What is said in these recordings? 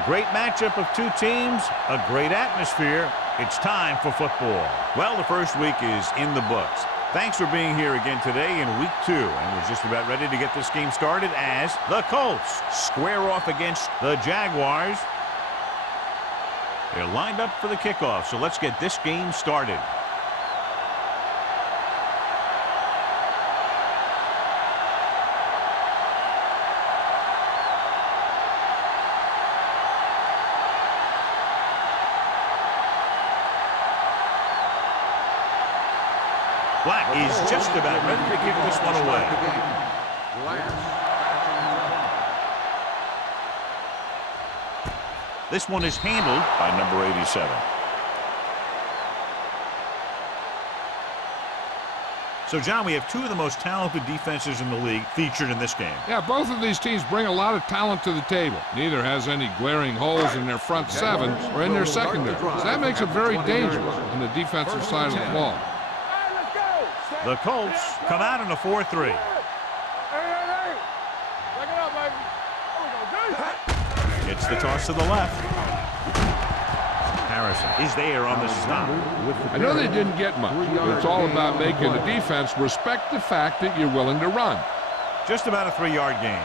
A great matchup of two teams, a great atmosphere. It's time for football. Well, the first week is in the books. Thanks for being here again today in week 2. And we're just about ready to get this game started as the Colts square off against the Jaguars. They're lined up for the kickoff, so let's get this game started. Black is just about ready to kick this one away. This one is handled by number 87. So, John, we have two of the most talented defenses in the league featured in this game. Yeah, both of these teams bring a lot of talent to the table. Neither has any glaring holes in their front seven or in their secondary. So that makes it very dangerous on the defensive side of the ball. The Colts come out in a 4-3. It's the toss to the left. Harrison is there on the stop. I know they didn't get much, but it's all about making the defense respect the fact that you're willing to run. Just about a 3-yard gain.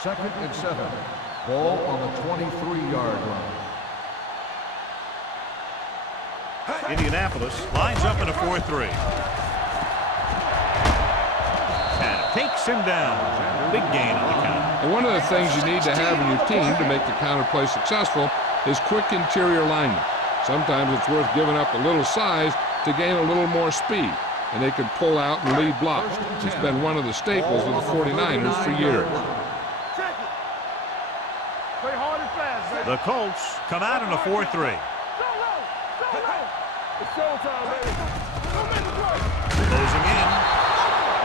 2nd and 7. Ball on the 23-yard line. Indianapolis lines up in a 4-3. And takes him down. Big gain on the count. And one of the things you need to have in your team to make the counter play successful is quick interior linemen. Sometimes it's worth giving up a little size to gain a little more speed, and they can pull out and lead blocks. It's been one of the staples of the 49ers for years. The Colts come out in a 4-3. Closing in.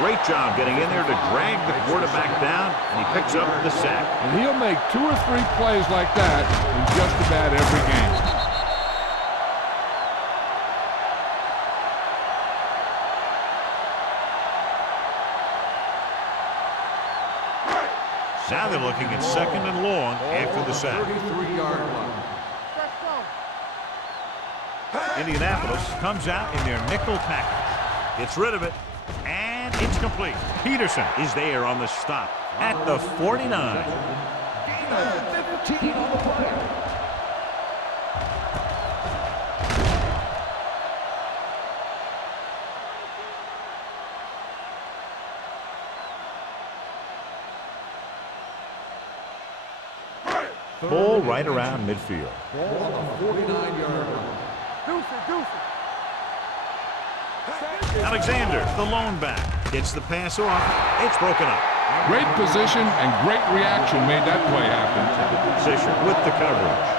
Great job getting in there to drag the quarterback down, and he picks up the sack. And he'll make 2 or 3 plays like that in just about every game. Now they're looking at 2nd and long after the sack. 33-yard line. Indianapolis comes out in their nickel package. Gets rid of it, and it's complete. Peterson is there on the stop at the 49. Gain of 15 on the play. Ball right around midfield. Ball on the 49-yard line. Alexander, the lone back, gets the pass off. It's broken up. Great position and great reaction made that play happen. Position with the coverage.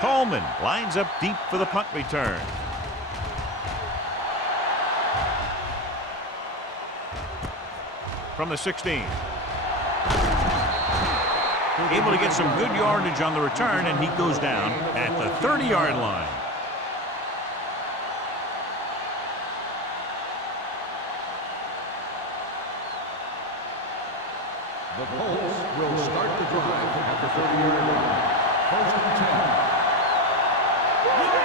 Coleman lines up deep for the punt return. From the 16. Able to get some good yardage on the return, and he goes down at the 30-yard line. The Colts will start the drive at the 30-yard line. 1st and 10.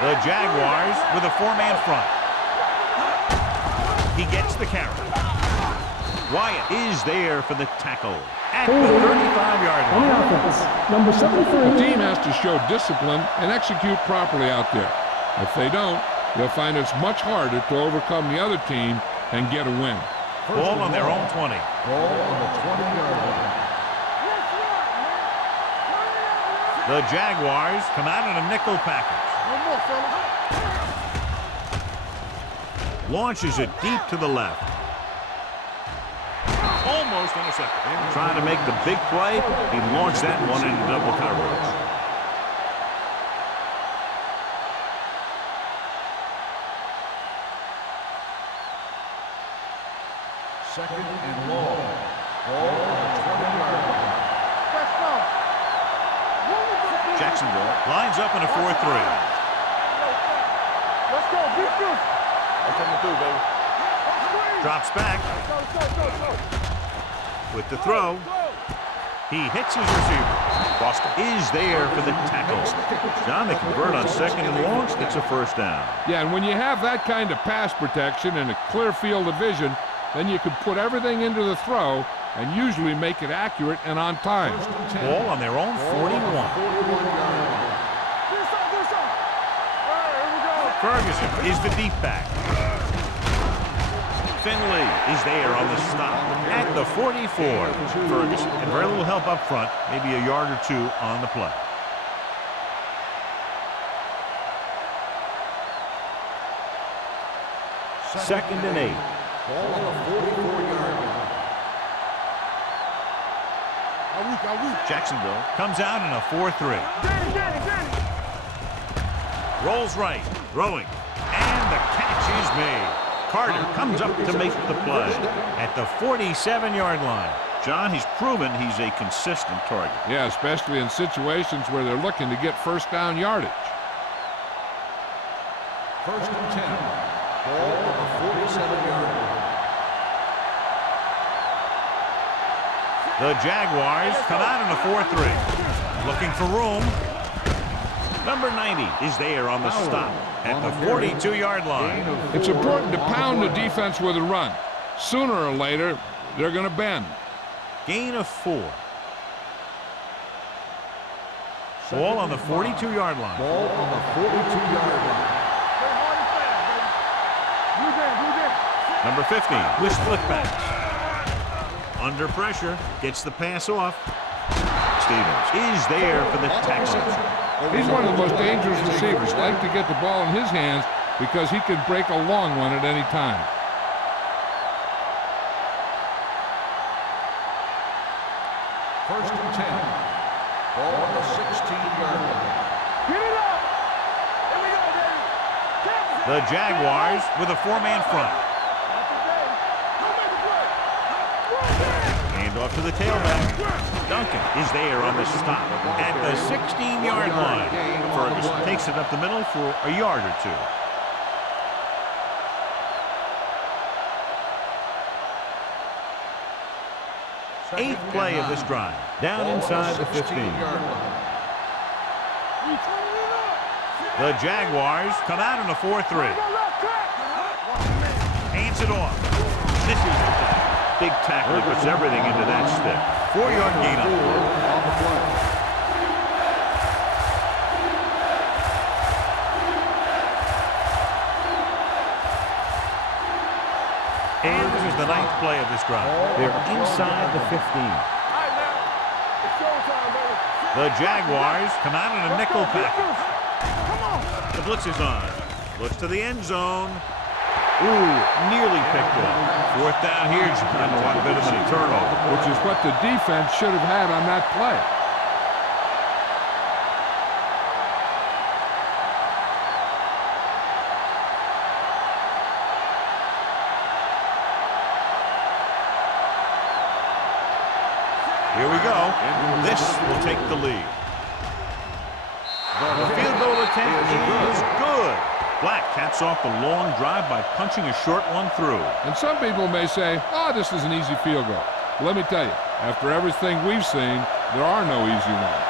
The Jaguars with a 4-man front. He gets the carry. Wyatt is there for the tackle at the 35-yard line. On the offense, number 73. The team has to show discipline and execute properly out there. If they don't, they'll find it's much harder to overcome the other team and get a win. Ball on their own 20. Ball on the 20-yard line. The Jaguars come out in a nickel package. Launches it deep to the left. Almost intercepted. Trying to make the big play. He launched that one into double coverage. Second and long. Ball on the 20-yard line. Jacksonville lines up in a 4-3. Let's go, defense. I'm coming through, baby. Drops back with the throw. He hits his receiver. Boston is there for the tackle. John, they convert on 2nd and long. It's a first down. Yeah, and when you have that kind of pass protection and a clear field of vision, then you can put everything into the throw and usually make it accurate and on time. Ball on their own 41. Ferguson is the deep back. Finley is there on the stop at the 44. Ferguson and very little help up front, maybe a yard or two on the play. Second and 8. Ball on the 44-yard line. Jacksonville comes out in a 4-3. Rolls right, throwing, and the catch is made. Carter comes up to make the play at the 47-yard line. John, he's proven he's a consistent target. Yeah, especially in situations where they're looking to get first down yardage. First and 10. Ball on the 47-yard line. The Jaguars come out in a 4-3. Looking for room. Number 90 is there on the stop at the 42-yard line. It's important to pound the defense with a run. Sooner or later, they're going to bend. Gain of 4. Ball on the 42-yard line. Ball on the 42-yard line. Number 50 with split backs. Under pressure, gets the pass off. Stevens is there for the tackle. He's one of the most dangerous receivers. Like to get the ball in his hands because he can break a long one at any time. First and 10. Ball on the 16-yard line. Get it up. Here we go, baby. The Jaguars with a 4-man front. Hand off to the tailback. Duncan is there on the stop at the 16-yard line. Ferguson takes it up the middle for a yard or two. Eighth play of this drive. Down inside the 15. The Jaguars come out in a 4-3. Hands it off. This is the tackle. Big tackle that puts everything into that stick. 4-yard gain up. And this is the 9th play of this drive. They're inside the 15. The Jaguars come out in a nickel package. The blitz is on. Blitz to the end zone. Ooh, nearly picked off. 4th down here, John, a lot better than a turnover. Which is what the defense should have had on that play. Here we go. This will take the lead. The field goal attempt is good. Black caps off the long drive by punching a short one through. And some people may say, oh, this is an easy field goal. Well, let me tell you, after everything we've seen, there are no easy ones.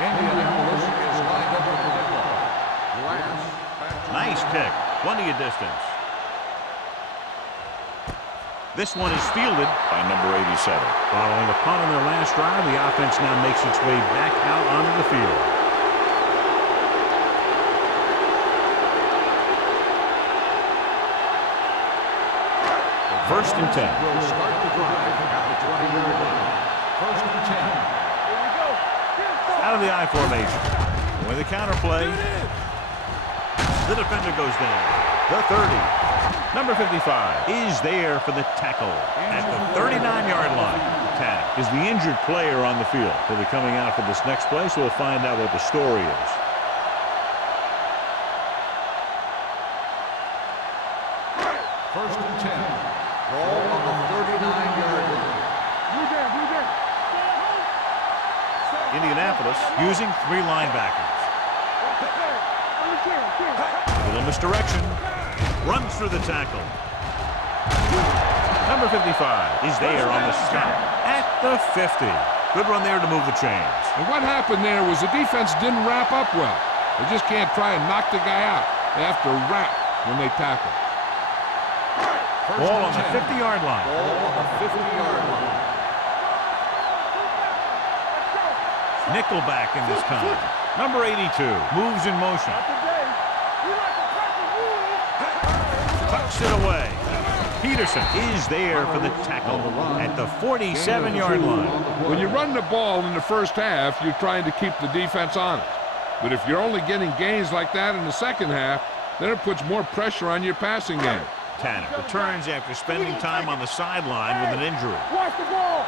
Indianapolis is lined up with the ball. Nice kick. Plenty of distance. This one is fielded by number 87. Following a punt on their last drive, the offense now makes its way back out onto the field. First and 10. Will start the drive at the 20-yard line. First and 10. Out of the I formation. With a counter play. The defender goes down. The 30. Number 55 is there for the tackle at the 39-yard line. Tanner is the injured player on the field. He'll be coming out for this next play, so we'll find out what the story is. First and 10. Ball on the 39-yard line. Indianapolis using 3 linebackers. A little misdirection. Runs through the tackle. Number 55 is there on the stop at the 50. Good run there to move the chains. And what happened there was the defense didn't wrap up well. They just can't try and knock the guy out. They have to wrap when they tackle. Ball on the 50-yard line. Ball on the 50-yard line. Nickelback in this time. Number 82 moves in motion. Tucks it away. Peterson is there for the tackle at the 47-yard line. When you run the ball in the first half, you're trying to keep the defense honest. But if you're only getting gains like that in the second half, then it puts more pressure on your passing game. Tanner returns after spending time on the sideline with an injury. Watch the ball.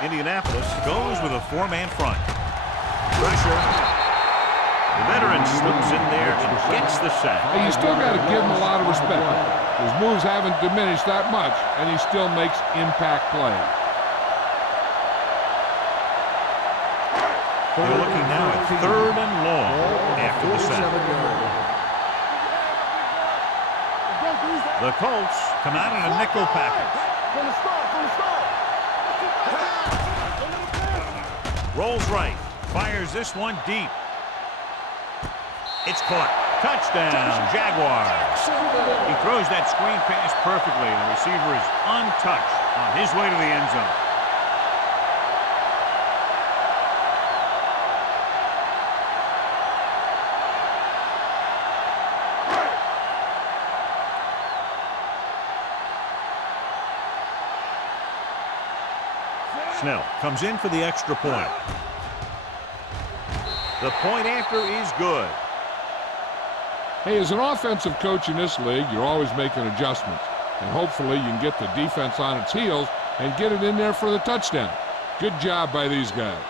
Indianapolis goes with a 4-man front. Pressure. The veteran slips in there and gets the sack. Hey, you still got to give him a lot of respect. His moves haven't diminished that much, and he still makes impact plays. They're looking now at 3rd and long after the sack. The Colts come out in a nickel package. From the start. Rolls right. Fires this one deep. It's caught. Touchdown, Jaguars. He throws that screen pass perfectly, and the receiver is untouched on his way to the end zone. Snell comes in for the extra point. The point after is good. Hey, as an offensive coach in this league, you're always making adjustments. And hopefully you can get the defense on its heels and get it in there for the touchdown. Good job by these guys.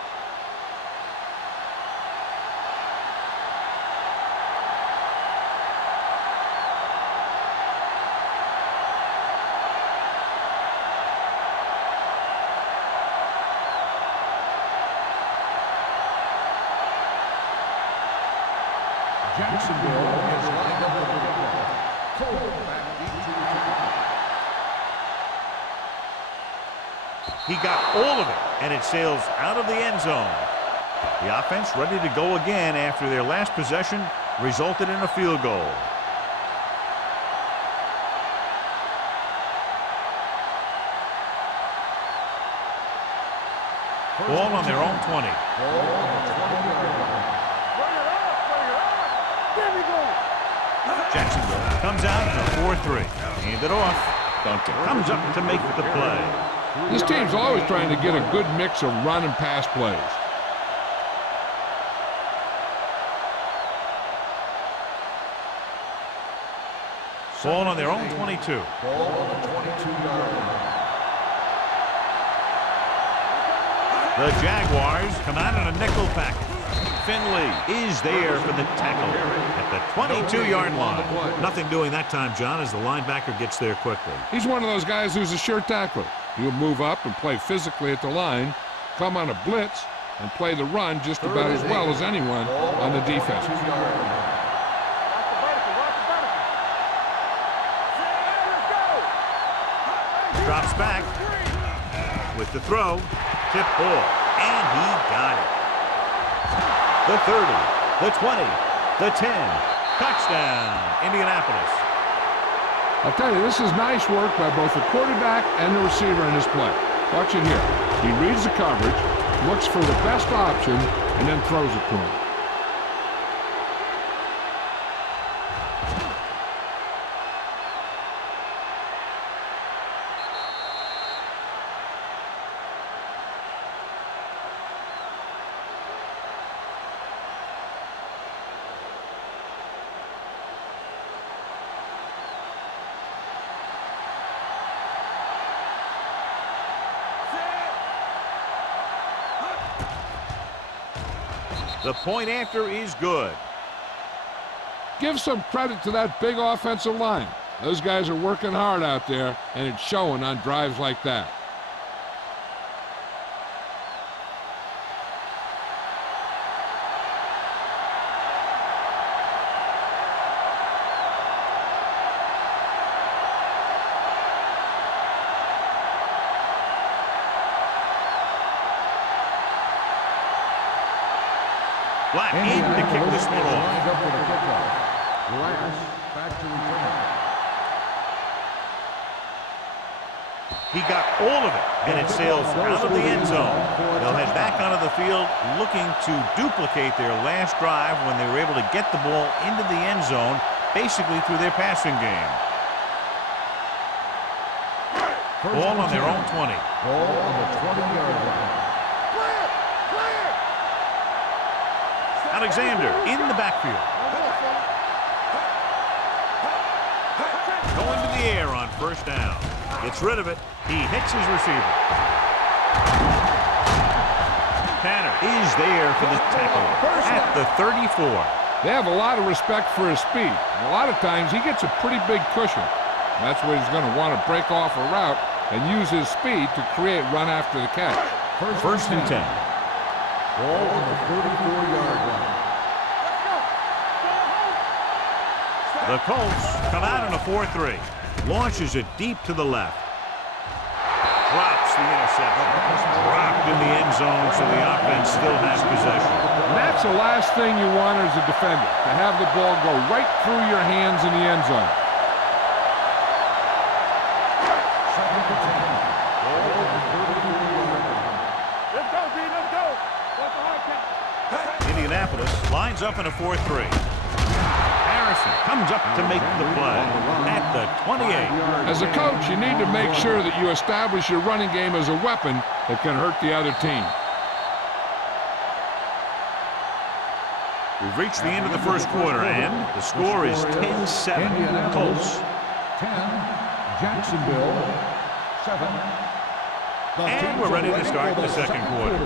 Jacksonville is lined up with the football. Cole back deep to return. He got all of it, and it sails out of the end zone. The offense ready to go again after their last possession resulted in a field goal. Ball on their own 20. Ball on the 20-yard line. Jacksonville comes out in a 4-3. Hand it off. Duncan comes up to make the play. This team's always trying to get a good mix of run and pass plays. Ball on their own 22. Ball on the 22-yard line. The Jaguars come out in a nickel package. Finley is there for the tackle at the 22-yard line. Nothing doing that time, John, as the linebacker gets there quickly. He's one of those guys who's a sure tackler. He'll move up and play physically at the line, come on a blitz, and play the run just about as well as anyone on the defense. Drops back with the throw. Tip ball, and he got it. The 30, the 20, the 10. Touchdown, Indianapolis. I'll tell you, this is nice work by both the quarterback and the receiver in this play. Watch it here. He reads the coverage, looks for the best option, and then throws it to him. The point after is good. Give some credit to that big offensive line. Those guys are working hard out there, and it's showing on drives like that. Black in to kick this one off. Lines up with a kickoff. Glass back to return. He got all of it, and it sails out of the end zone. They'll head back onto the field looking to duplicate their last drive when they were able to get the ball into the end zone, basically through their passing game. Ball on their own 20. Ball on the 20-yard line. Alexander in the backfield. Going to the air on first down. Gets rid of it. He hits his receiver. Tanner is there for the tackle at the 34. They have a lot of respect for his speed. And a lot of times he gets a pretty big cushion. And that's where he's going to want to break off a route and use his speed to create run after the catch. First and 10. Ball on the 34-yard line. The Colts come out in a 4-3. Launches it deep to the left. Drops the interception. Dropped in the end zone, so the offense still has possession. And that's the last thing you want as a defender, to have the ball go right through your hands in the end zone. Second and 10. Ball on the 34-yard line. Let's go, B. Let's go. What's the hard count? Indianapolis lines up in a 4-3. Harrison comes up to make the play at the 28. As a coach, you need to make sure that you establish your running game as a weapon that can hurt the other team. We've reached the end of the first quarter, and the score is 10-7. Colts. 10, Jacksonville, 7. And we're ready to start the second quarter.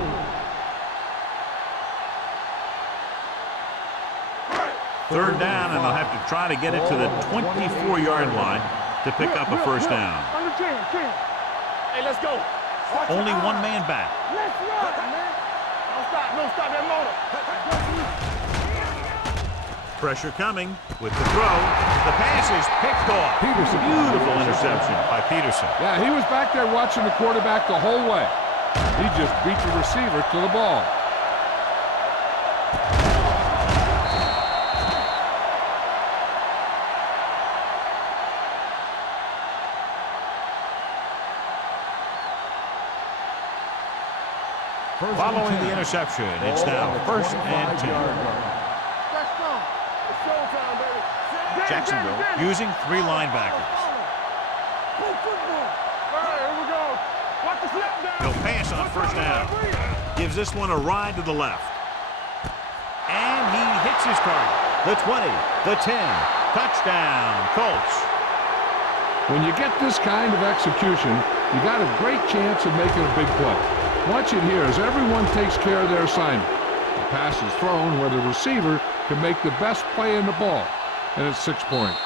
Third down, and they'll have to try to get it to the 24-yard line to pick up a first down. Under 10. Hey, let's go. Only one man back. Let's run, man. Don't stop that motor. Pressure coming with the throw. The pass is picked off. Peterson. Beautiful interception by Peterson. Yeah, he was back there watching the quarterback the whole way. He just beat the receiver to the ball. Following the interception, it's now first and 10. Let's go. It's showtime, baby. Jacksonville using 3 linebackers. Play football. All right, here we go. Watch the slap down. He'll pass on first down. Gives this one a ride to the left. And he hits his target. The 20, the 10. Touchdown, Colts. When you get this kind of execution, you got a great chance of making a big play. Watch it here as everyone takes care of their assignment. The pass is thrown where the receiver can make the best play in the ball, and it's 6 points.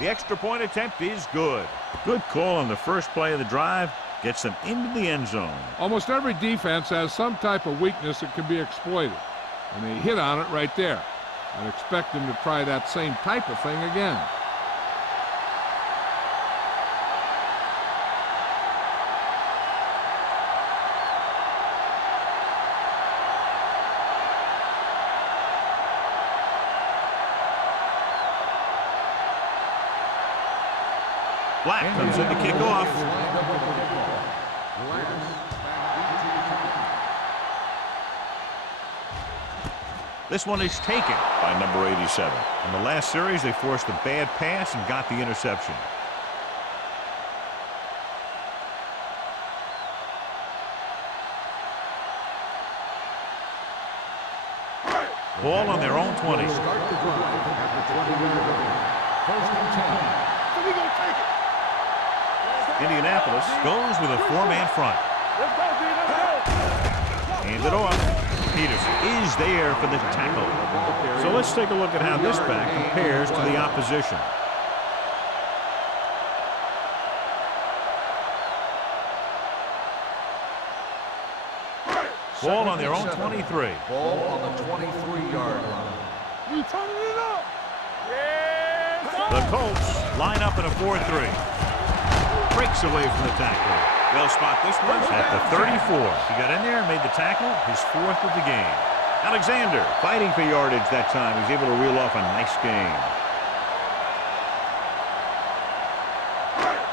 The extra point attempt is good. Good call on the first play of the drive. Gets them into the end zone. Almost every defense has some type of weakness that can be exploited, and they hit on it right there. I'd expect them to try that same type of thing again. Black comes in to kick off. This one is taken by number 87. In the last series, they forced a bad pass and got the interception. Ball on their own 20. Start the drive at the 20-yard line. First and 10. So we gonna take it. Indianapolis goes with a 4-man front. Let's go, D. Let's go. Hand it off. Peterson is there for the tackle. So let's take a look at how this back compares to the opposition. Ball on their own 23. Ball on the 23-yard line. You turning it up. Yeah. The Colts line up in a 4-3. Breaks away from the tackle. They'll spot this one at the 34. He got in there and made the tackle, his 4th of the game. Alexander fighting for yardage that time. He's able to reel off a nice gain.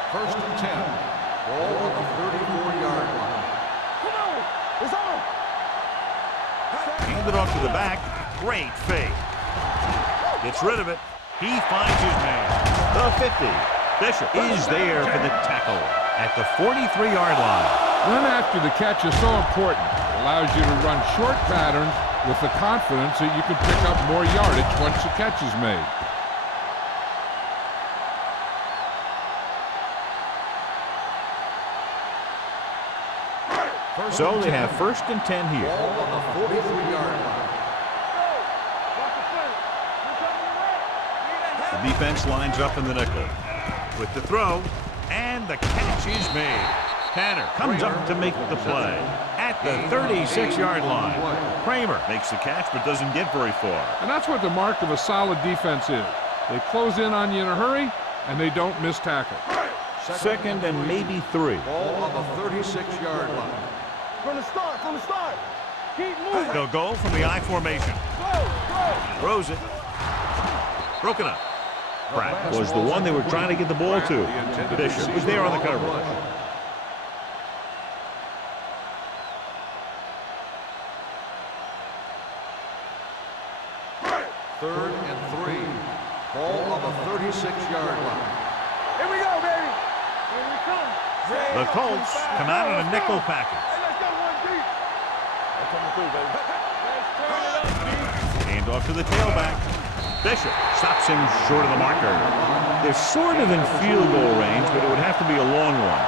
First and 10. Ball on the 34-yard line. Come on. It's on. Hand it off to the back. Great fake. Gets rid of it. He finds his man. The 50. Bishop is there for the tackle at the 43-yard line. Run after the catch is so important. It allows you to run short patterns with the confidence that you can pick up more yardage once the catch is made. So they have first and 10 here. Ball on the 43-yard line. Watch the play. You're coming right. The defense lines up in the nickel. With the throw, and the catch is made. Tanner comes up to make the play at the 36-yard line. Kramer makes the catch but doesn't get very far. And that's what the mark of a solid defense is. They close in on you in a hurry, and they don't miss tackle. Second and maybe 3. Ball on the 36-yard line. From the start. From the start. Keep moving. They'll go from the I formation. Go. Throws it. Broken up. Pratt was the one they were trying to get the ball to. Bishop was there on the coverage. Third and 3. Ball on the 36-yard line. Here we go, baby. Here we come. The Colts come out in a nickel package. Hey, let's go one deep. They're coming through, baby. Let's turn it up, D. Hand off to the tailback. Bishop stops him short of the marker. They're sort of in field goal range, but it would have to be a long one.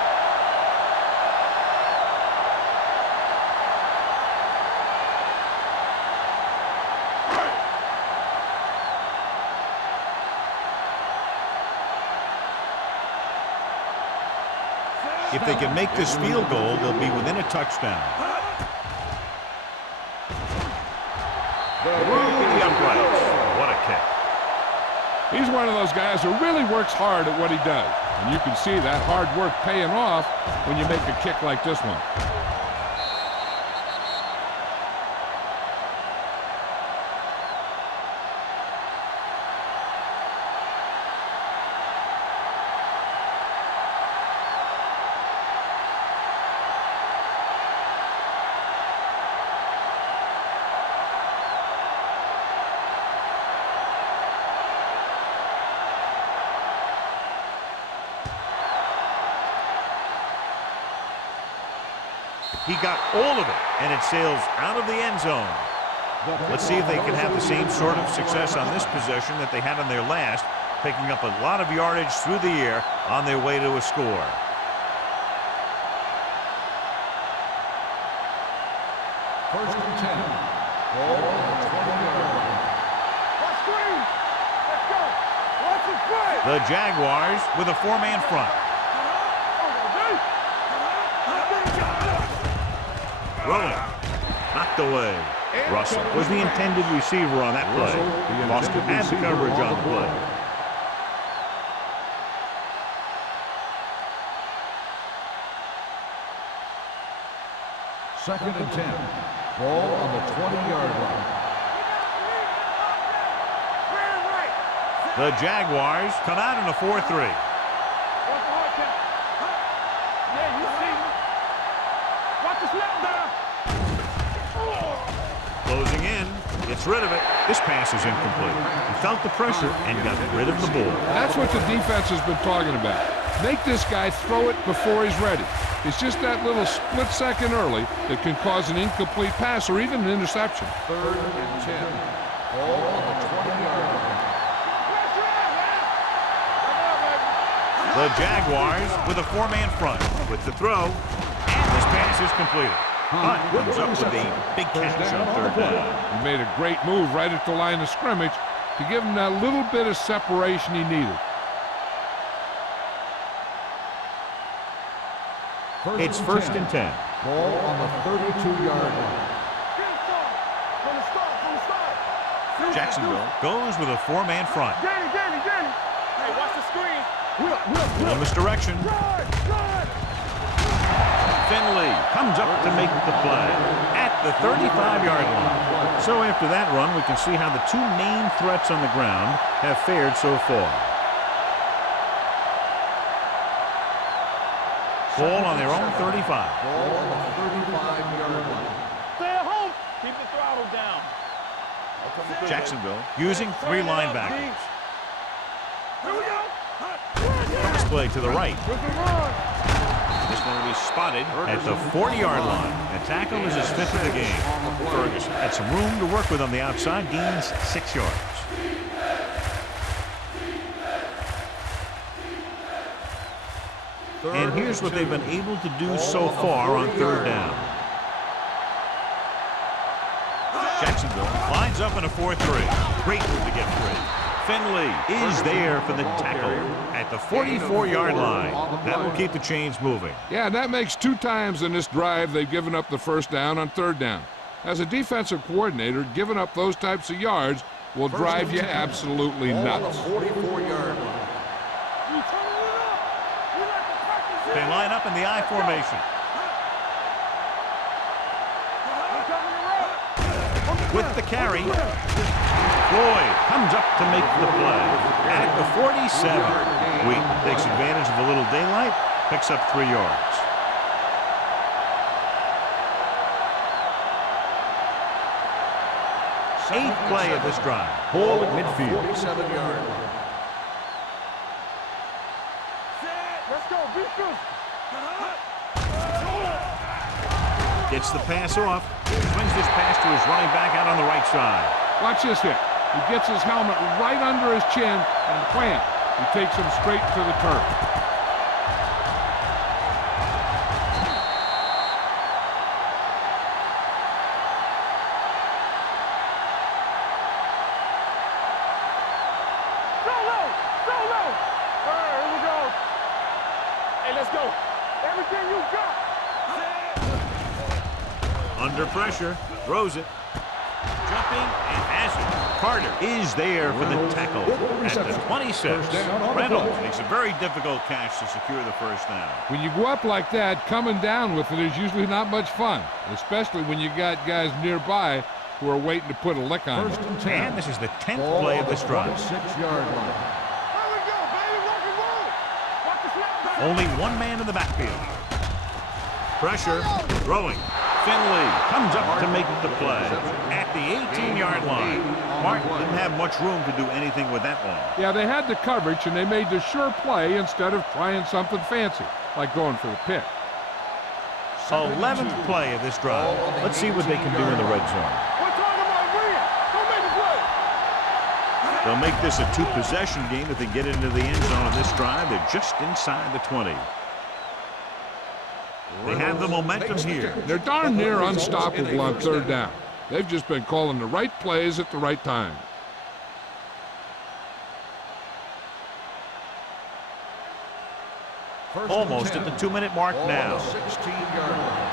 If they can make this field goal, they'll be within a touchdown. Through the uprights. What a kick. He's one of those guys who really works hard at what he does. And you can see that hard work paying off when you make a kick like this one. He got all of it, and it sails out of the end zone. Let's see if they can have the same sort of success on this possession that they had on their last, picking up a lot of yardage through the air on their way to a score. First and 10. Ball on the 20-yard line. Let's screen. Let's go. Watch the play. The Jaguars with a 4-man front. Rolling. Knocked away. Russell was the intended receiver on that play. Boston had the coverage on the play. Second and 10. Ball on the 20-yard line. The Jaguars come out in a 4-3. Yeah, you see me. Watch the snap down. Closing in, gets rid of it. This pass is incomplete. He felt the pressure and got rid of the ball. That's what the defense has been talking about. Make this guy throw it before he's ready. It's just that little split second early that can cause an incomplete pass or even an interception. 3rd and 10. Ball on the 20-yard line. The Jaguars with a 4-man front with the throw, and this pass is completed. Hunt comes up with a big catch on 3rd down. He made a great move right at the line of scrimmage to give him that little bit of separation he needed. It's 1st and 10. Ball on the 32-yard line. Jacksonville goes with a 4-man front. Hey, watch the screen. Little misdirection. Finley comes up to make the play at the 35-yard line. So after that run, we can see how the two main threats on the ground have fared so far. Ball on their own 35. Ball on the 35-yard line. Stay at home. Keep the throttle down. Jacksonville using 3 linebackers. Here we go. This play to the right. This one will be spotted at the 40-yard line. The tackle is his 5th of the game. Ferguson had some room to work with on the outside, gains 6 yards. And here's what they've been able to do so far on 3rd down. Jacksonville lines up in a 4-3. Great move to get free. Finley is there for the tackle at the 44-yard line. That will keep the chains moving. Yeah, that makes 2 times in this drive they've given up the 1st down on 3rd down. As a defensive coordinator, giving up those types of yards will drive you absolutely nuts. Ball on the 44-yard line. They line up in the I formation. With the carry, Floyd comes up to make the play at the 47. Wheaton takes advantage of a little daylight, picks up 3 yards. Eighth play of this drive. Ball at midfield. 47-yard line. Let's go. Beat this. Gets the pass off. Swings this pass to his running back out on the right side. Watch this hit. He gets his helmet right under his chin and wham, he takes him straight to the turf. Go low. Go low. All right, here we go. Hey, let's go. Everything you got. Under pressure, throws it. Jumping and has it. Carter is there for the tackle at the 26. Reynolds makes a very difficult catch to secure the 1st down. When you go up like that, coming down with it is usually not much fun, especially when you got guys nearby who are waiting to put a lick on you. 1st and 10. And this is the 10th play of this drive. 26-yard line. Here we go, baby. Rock and roll. Watch the snap. Only 1 man in the backfield. Pressure, throwing. Finley comes up to make the play at the 18-yard line. Martin didn't have much room to do anything with that one. Yeah, they had the coverage, and they made the sure play instead of trying something fancy, like going for the pick. 11th play of this drive. Let's see what they can do in the red zone. We're talking about win. Go make a play. They'll make this a 2-possession game if they get into the end zone on this drive. They're just inside the 20. They have the momentum here. They're darn near unstoppable on 3rd down. They've just been calling the right plays at the right time. Almost at the 2-minute mark now. 16-yard line.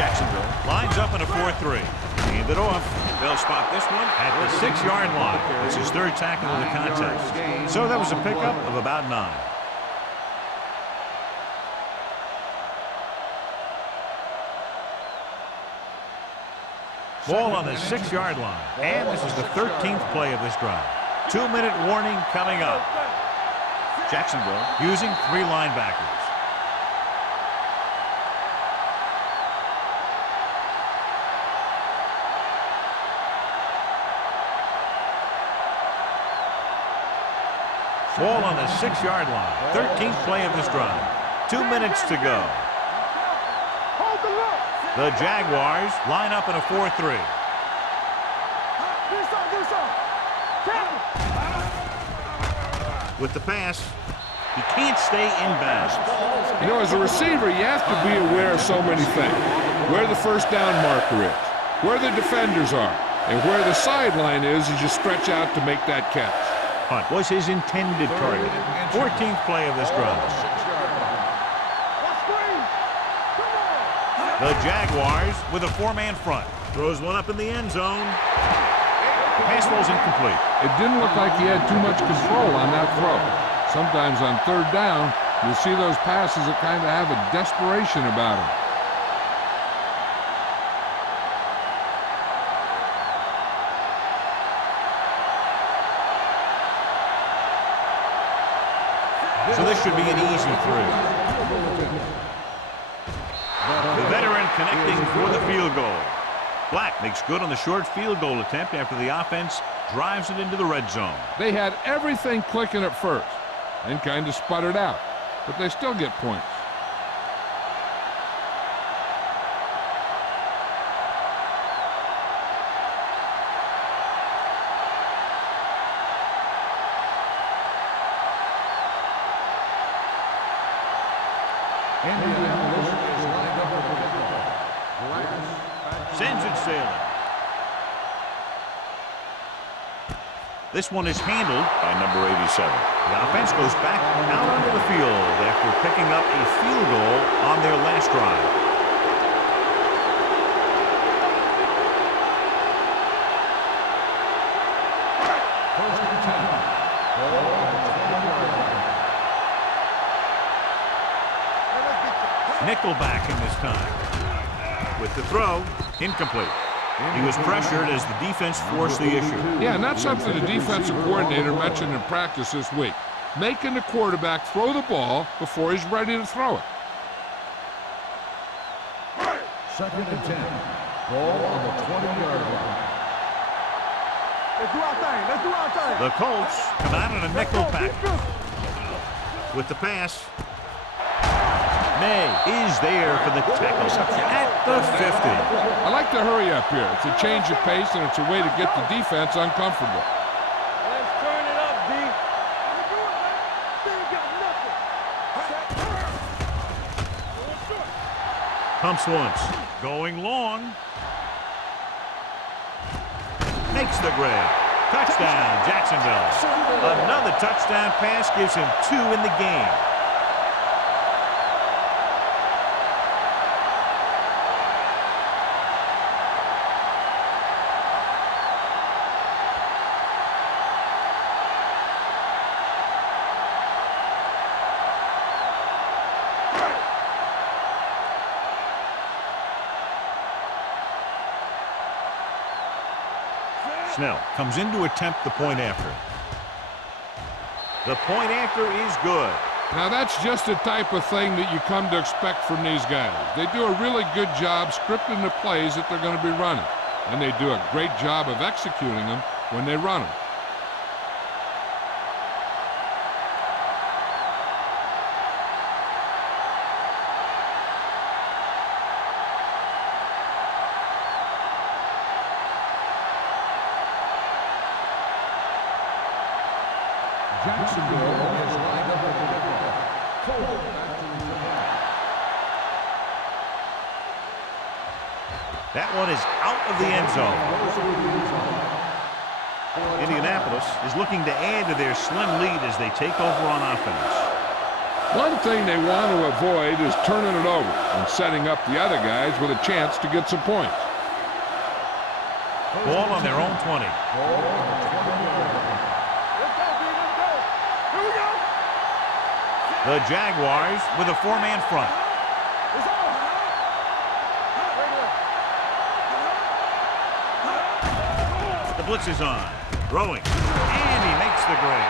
Jacksonville lines up in a 4-3. Hand it off. They'll spot this one at the 6-yard line. It's his 3rd tackle of the contest. So that was a pickup of about 9. Ball on the 6-yard line. And this is the 13th play of this drive. 2-minute warning coming up. Jacksonville using 3 linebackers. Ball on the 6-yard line. 13th play of this drive. 2 minutes to go. Hold the look. The Jaguars line up in a 4-3. Do some. Tackle. With the pass, he can't stay in bounds. You know, as a receiver, you have to be aware of so many things. Where the first down marker is, where the defenders are, and where the sideline is as you stretch out to make that catch. Hunt was his intended target. 14th play of this drive. The Jaguars with a 4-man front. Throws one up in the end zone. Pass ball's incomplete. It didn't look like he had too much control on that throw. Sometimes on third down, you'll see those passes that kind of have a desperation about them. So this should be an easy throw. The veteran connecting for the field goal. Black makes good on the short field goal attempt after the offense drives it into the red zone. They had everything clicking at first and kind of sputtered out, but they still get points. Sends it sailing. This one is handled by number 87. The offense goes back out onto the field after picking up a field goal on their last drive. First and 10. Ball on the 20-yard line. Nickelback in this time. With the throw, incomplete. He was pressured as the defense forced the issue. Yeah, and that's something the defensive coordinator mentioned in practice this week. Making the quarterback throw the ball before he's ready to throw it. Second and 10. Ball on the 20-yard line. Let's do our thing. The Colts come out in a nickel package. With the pass, May is there for the tackle at the 50. I like to hurry up here. It's a change of pace, and it's a way to get the defense uncomfortable. Let's turn it up, D. They ain't got nothing. Pumps once. Going long. Makes the grab. Touchdown, Jacksonville. Another touchdown pass gives him 2 in the game. Snell comes in to attempt the point after. The point after is good. Now, that's just the type of thing that you come to expect from these guys. They do a really good job scripting the plays that they're going to be running, and they do a great job of executing them when they run them. Jacksonville is lined up at the kickoff. Cole back to return. That one is out of the end zone. Indianapolis is looking to add to their slim lead as they take over on offense. One thing they want to avoid is turning it over and setting up the other guys with a chance to get some points. Ball on their own 20. Ball on the 20-yard line. The Jaguars with a 4-man front. The blitz is on. Throwing. And he makes the grab.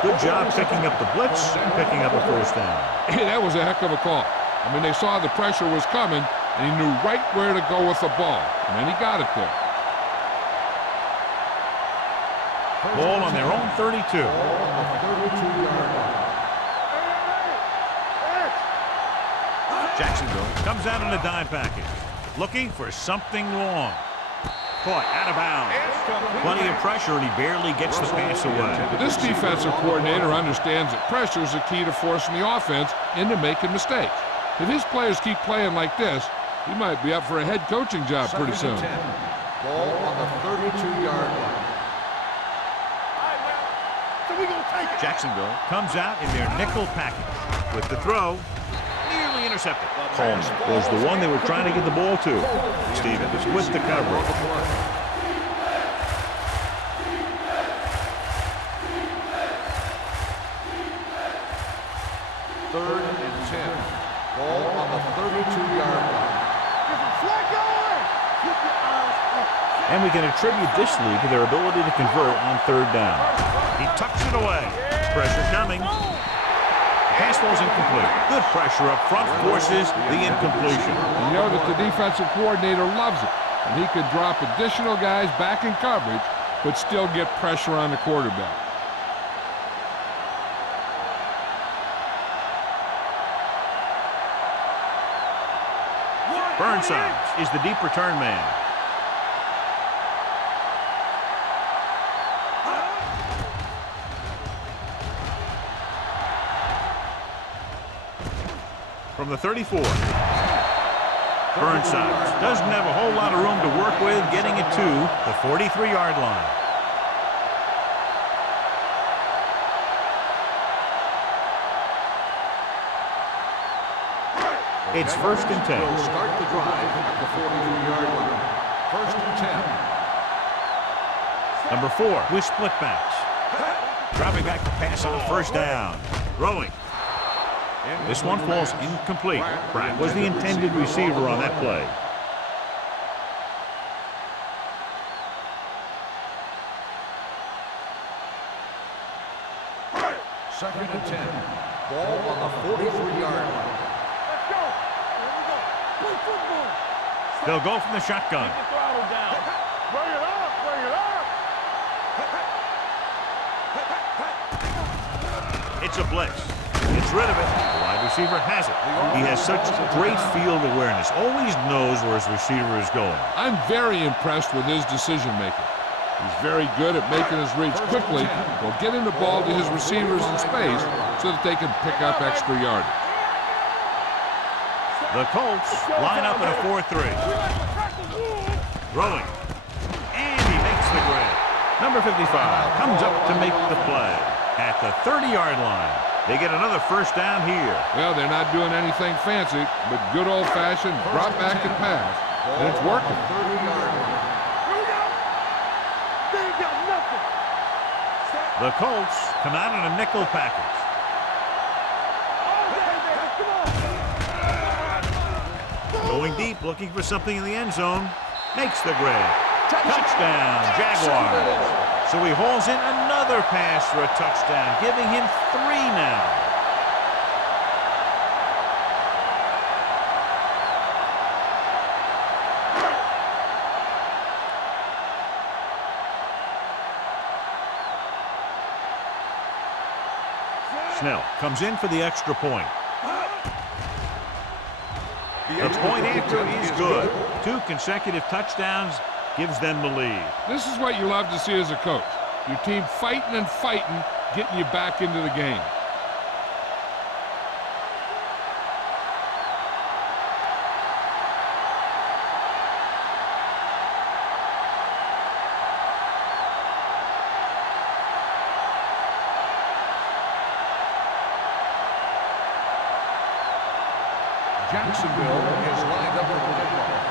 Good job picking up the blitz and picking up a first down. Hey, that was a heck of a call. I mean, they saw the pressure was coming, and he knew right where to go with the ball. And then he got it there. Ball on their own 32. Ball on the 32-yard line. Jacksonville comes out in a dime package, looking for something long. Caught out of bounds. Plenty of pressure, and he barely gets the pass away. This defensive coordinator understands that pressure is the key to forcing the offense into making mistakes. If his players keep playing like this, he might be up for a head coaching job pretty soon. Ball on the 32-yard line. Jacksonville comes out in their nickel package with the throw. Nearly intercepted. Coleman was the one they were trying to get the ball to. Stevens with the coverage. Third and 10. Ball on the 32-yard line. And we can attribute this lead to their ability to convert on third down. He tucks it away. Pressure coming. Pass ball's incomplete. Good pressure up front forces the incompletion. You know that the defensive coordinator loves it, and he could drop additional guys back in coverage, but still get pressure on the quarterback. Burnside is the deep return man. From the 34. Burnside doesn't have a whole lot of room to work with, getting it to the 43-yard line. It's first and 10. Will start the drive at the 43-yard line. First and 10. Number 4 with split backs. Dropping back to pass on first down. Throwing. This one falls incomplete. Pratt was the intended receiver on that play. Second and 10. Ball on the 43-yard line. They'll go from the shotgun. Bring it up, bring it up. It's a blitz. Gets rid of it. The wide receiver has it. He has such great field awareness. Always knows where his receiver is going. I'm very impressed with his decision-making. He's very good at making his reads quickly while getting the ball to his receivers in space so that they can pick up extra yardage. The Colts line up in a 4-3. Throwing. And he makes the grab. Number 55 comes up to make the play. At the 30-yard line, they get another first down here. Well, they're not doing anything fancy, but good old-fashioned drop back and pass, and it's working. 30-yard line. The Colts come out in a nickel package. Going deep, looking for something in the end zone. Makes the grab. Touchdown, Jaguars. So he hauls in another pass for a touchdown, giving him 3 now. Snell comes in for the extra point. The point after is good. 2 consecutive touchdowns gives them the lead. This is what you love to see as a coach. Your team fighting and fighting, getting you back into the game. Jacksonville is lined up for the kickoff.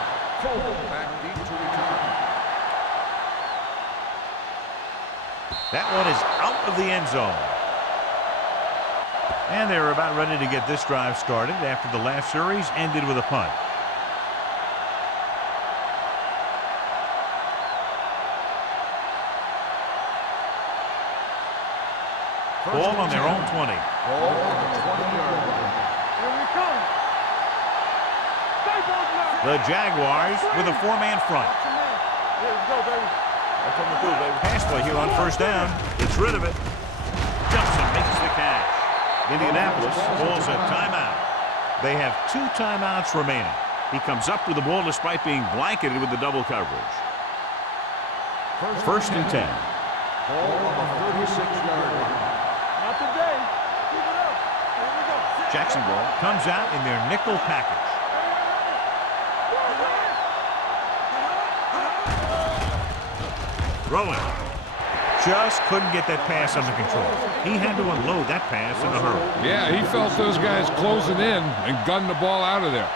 Cole back deep to return. That one is out of the end zone. And they're about ready to get this drive started after the last series ended with a punt. Ball on their own 20. Ball on the 20-yard line. Here we come. The Jaguars with a 4-man front. Here we go, baby. Pass play here on first down. Gets rid of it. Johnson makes the catch. Indianapolis calls a timeout. They have 2 timeouts remaining. He comes up with the ball despite being blanketed with the double coverage. First and 10. Ball on the 36-yard line. Not today. Keep it up. Here we go. Jacksonville comes out in their nickel package. Throwing. Just couldn't get that pass under control. He had to unload that pass in a hurry. Yeah, he felt those guys closing in and gunned the ball out of there.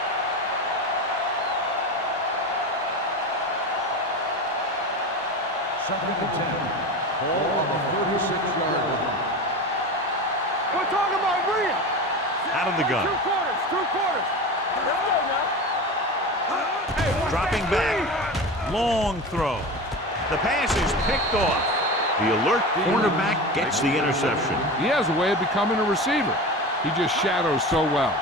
Second and 10. Ball on the 36-yard line. We're talking about bring it. Out of the gun. 2 quarters. 2 quarters. Let's go now. Hey, Dropping back. Long throw. The pass is picked off. The alert cornerback gets the interception. He has a way of becoming a receiver. He just shadows so well.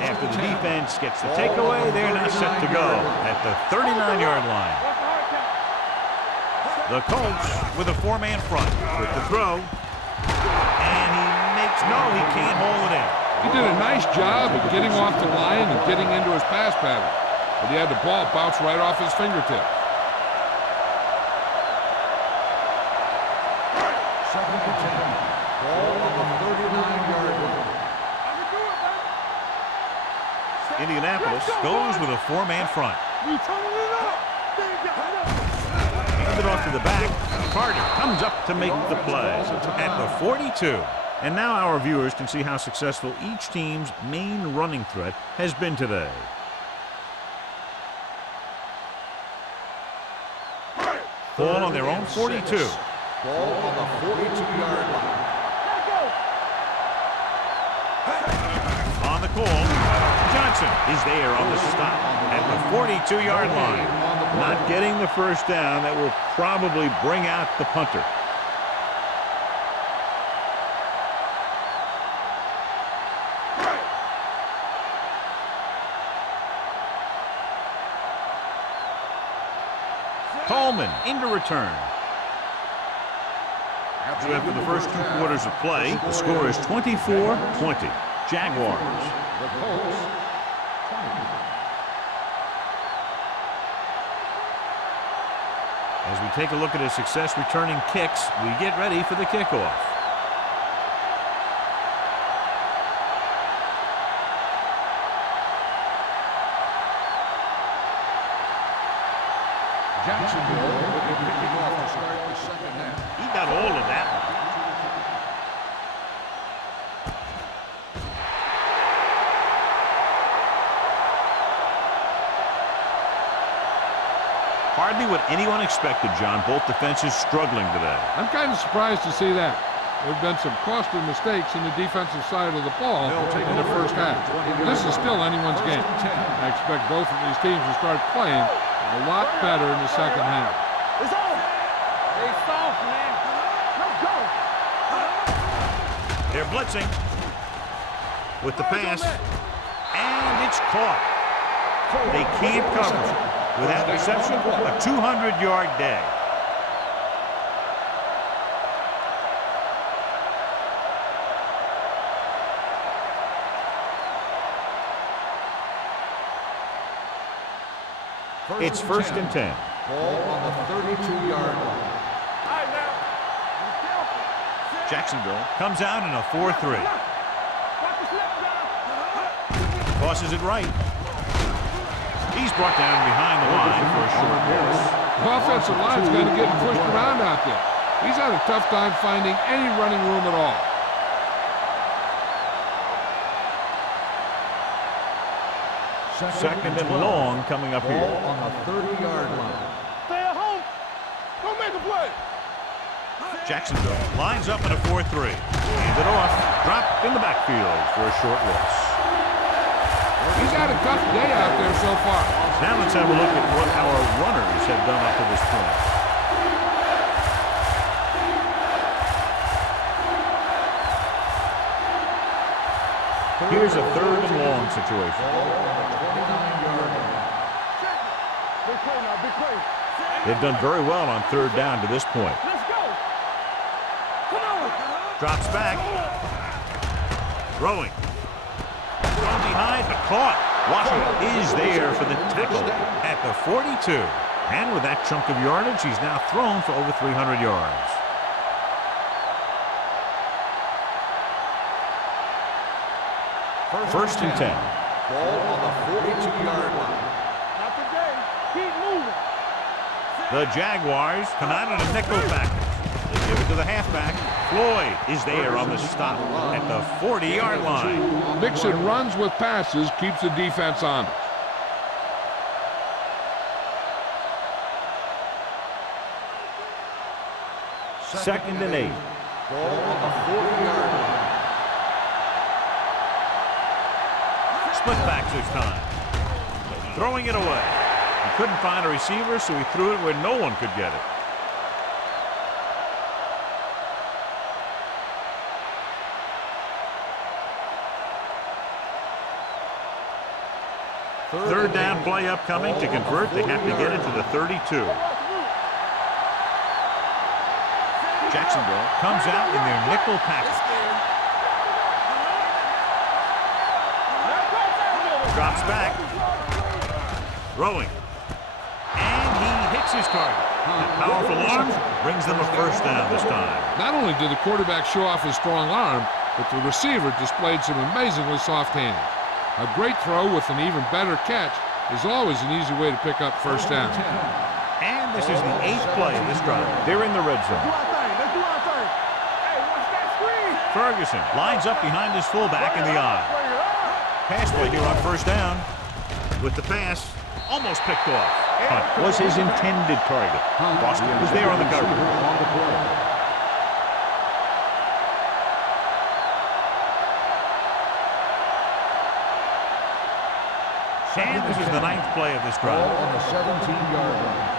After the defense gets the takeaway, they're now set to go at the 39-yard line. The Colts with a 4-man front with the throw. And he can't hold it in. He did a nice job of getting off the line and getting into his pass pattern. But he had the ball bounce right off his fingertips. Second and 10. Ball on the 39-yard line. Indianapolis goes with a 4-man front. Hand it off to the back. Carter comes up to make the play at the 42. And now our viewers can see how successful each team's main running threat has been today. Ball on their own 42. Ball on the 42-yard line. On the call, Johnson is there on the stop at the 42-yard line. Not getting the first down. That will probably bring out the punter. Coleman into return. So after the first 2 quarters of play, the score is 24-20. Jaguars. The Colts, 20. As we take a look at his success returning kicks, we get ready for the kickoff. Jacksonville will be kicking off to start the second half. He got all of that one. Hardly what anyone expected, John. Both defenses struggling today. I'm kind of surprised to see that. There have been some costly mistakes in the defensive side of the ball in the first half. This is still anyone's game. I expect both of these teams to start playing a lot better in the second half. It's on. Stay soft, man. Let's go. They're blitzing with the pass, and it's caught. They can't cover. With that reception, a 200-yard day. It's first and 10. Ball on the 32-yard line. All right, now. Be careful. Jacksonville comes out in a 4-3. Watch the slip down. Tosses it right. He's brought down behind the line for a short pass. The offensive line's going to get pushed around out there. He's had a tough time finding any running room at all. Second and long coming up here. Ball on the 30-yard line. Stay at home. Don't make a play. Jacksonville lines up in a 4-3. Hand it off. Dropped in the backfield for a short loss. He's had a tough day out there so far. Now let's have a look at what our runners have done up to this point. Here's a 3rd and long situation. Ball on the 29-yard line. Big play now, big play. They've done very well on 3rd down to this point. Let's go. Come on. Drops back. Throwing. Thrown behind, but caught. Washington is there for the tackle at the 42. And with that chunk of yardage, he's now thrown for over 300 yards. First and 10. Ball on the 42-yard line. Not today. Keep moving. The Jaguars come out in a nickel package. They give it to the halfback. Floyd is there on the stop at the 40-yard line. Mixon runs with passes, keeps the defense honest. Second and 8. Ball on the 40-yard line. Split backs this time. Throwing it away. He couldn't find a receiver, so he threw it where no one could get it. Third down play upcoming. To convert, they have to get it to the 32. Jacksonville comes out in their nickel package. Drops back. Throwing. And he hits his target. That powerful arm brings them a first down this time. Not only did the quarterback show off his strong arm, but the receiver displayed some amazingly soft hands. A great throw with an even better catch is always an easy way to pick up first down. And this is the 8th play of this drive. They're in the red Do zone. our thing. Let's do our thing. Hey, watch that screen. Ferguson lines up behind his fullback in the eye. Bring it up. Pass play here on first down. With the pass, almost picked off. Hunt was his intended target. Boston was there on the cover. And this is the 9th play of this Ball drive. on the 17-yard line.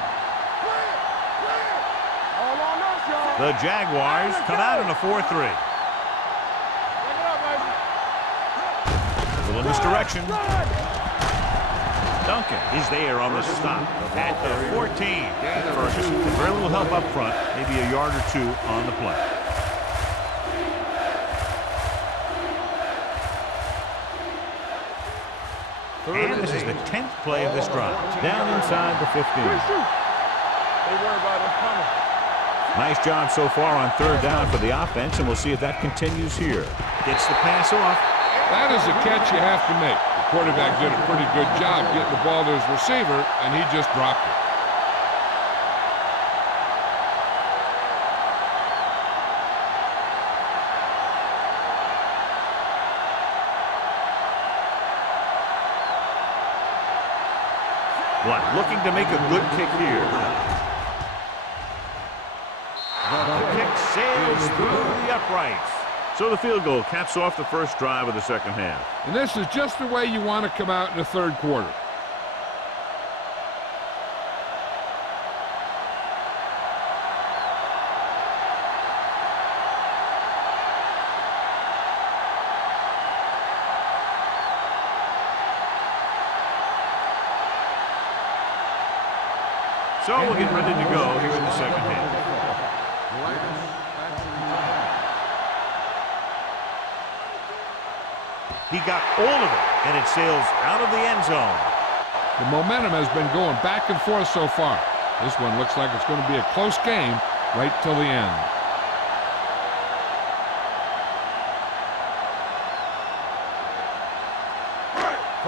All on us, y'all. The Jaguars come out in a 4-3. Bring it up, baby. A little misdirection. Run. Duncan is there on the stop at the 14. Ferguson, very little help up front, maybe a yard or two on the play. And this is the 10th play of this drive. Down inside the 15. They worry about us coming. Nice job so far on third down for the offense, and we'll see if that continues here. Gets the pass off. That is a catch you have to make. The quarterback did a pretty good job getting the ball to his receiver, and he just dropped it. What? Looking to make a good kick here. The kick sails through the uprights. So the field goal caps off the first drive of the second half. And this is just the way you want to come out in the third quarter. So we'll get ready to go here in the second half. He got all of it, and it sails out of the end zone. The momentum has been going back and forth so far. This one looks like it's going to be a close game right till the end.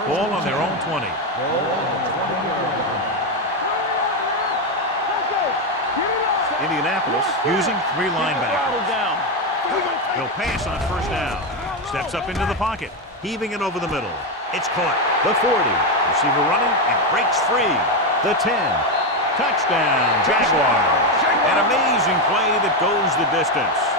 Ball on their own 20. Indianapolis using 3 linebackers. He'll pass on first down. Steps up into the pocket, heaving it over the middle. It's caught. The 40. Receiver running and breaks free. The 10. Touchdown, Jaguars. An amazing play that goes the distance.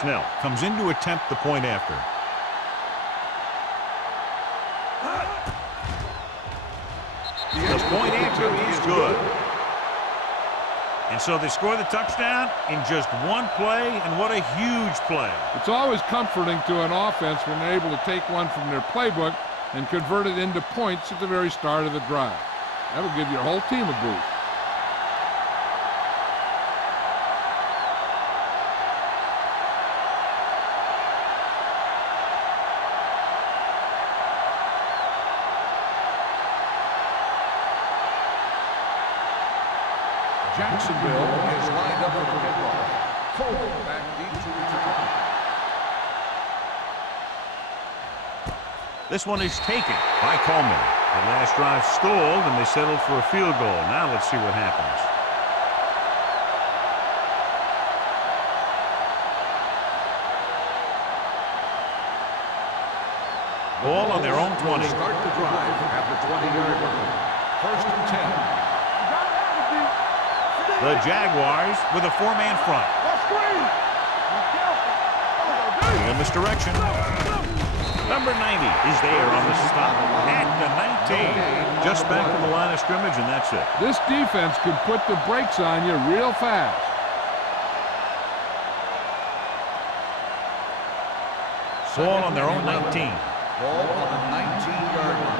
Snell comes in to attempt the point after. The point after is good. And so they score the touchdown in just one play, and what a huge play. It's always comforting to an offense when they're able to take one from their playbook and convert it into points at the very start of the drive. That'll give your whole team a boost. Jacksonville is lined up for the kickoff. Cole back deep to return. This one is taken by Coleman. The last drive stalled, and they settled for a field goal. Now let's see what happens. Ball on their own 20. Start the drive at the 20-yard line. First and 10. The Jaguars with a four-man front. In this direction. Number 90 is there on the stop at the 19. Just back to the line of scrimmage, and that's it. This defense can put the brakes on you real fast. Ball on their own 19. Ball on the 19-yard line.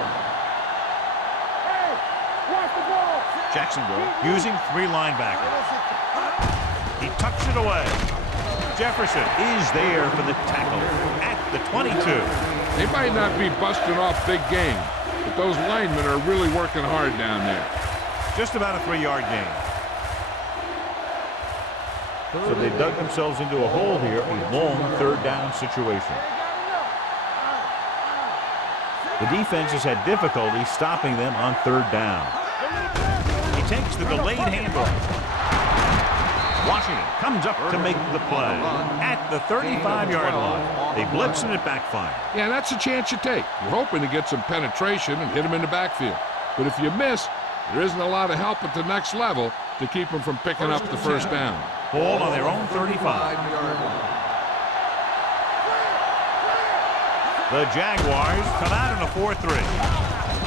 Jacksonville using three linebackers. He tucks it away. Jefferson is there for the tackle at the 22. They might not be busting off big game, but those linemen are really working hard down there. Just about a 3-yard gain. So they dug themselves into a hole here, a long third down situation. The defense has had difficulty stopping them on third down. He takes the delayed handoff. Washington comes up to make the play at the 35-yard line. They blitz and it backfires. Yeah, that's a chance you take. You're hoping to get some penetration and hit them in the backfield. But if you miss, there isn't a lot of help at the next level to keep them from picking up the first down. Ball on their own 35. The Jaguars come out in a 4-3.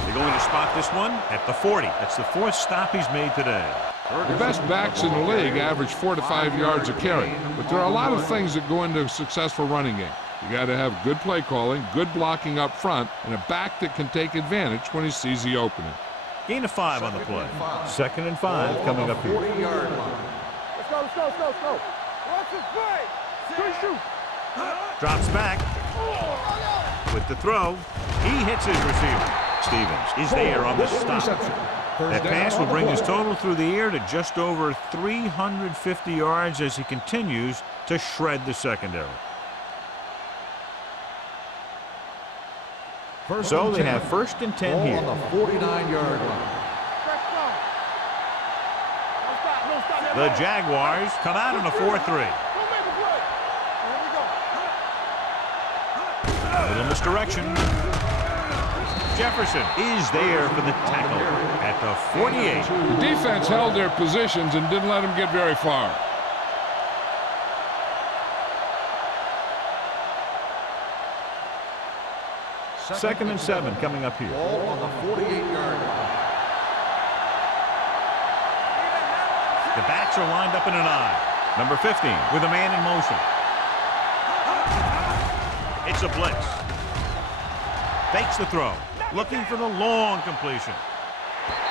They're going to spot this one at the 40. That's the fourth stop he's made today. The best backs in the league average 4 to 5 yards a carry, but there are a lot of things that go into a successful running game. You got to have good play calling, good blocking up front, and a back that can take advantage when he sees the opening. Gain of 5 on the play. 2nd and 5 coming up here. 40-yard line. Let's go. Watch this play. Shoot. Drops back. With the throw, he hits his receiver. Stevens is there on the stop. That pass will bring his total through the air to just over 350 yards as he continues to shred the secondary. So they have 1st and 10 here. On the 49-yard line. The Jaguars come out in a 4-3. A little misdirection. Jefferson is there for the tackle at the 48. The defense held their positions and didn't let them get very far. Second and 7 coming up here. Ball on the 48-yard line. The backs are lined up in an I. Number 15 with a man in motion. It's a blitz. Fakes the throw. Looking for the long completion.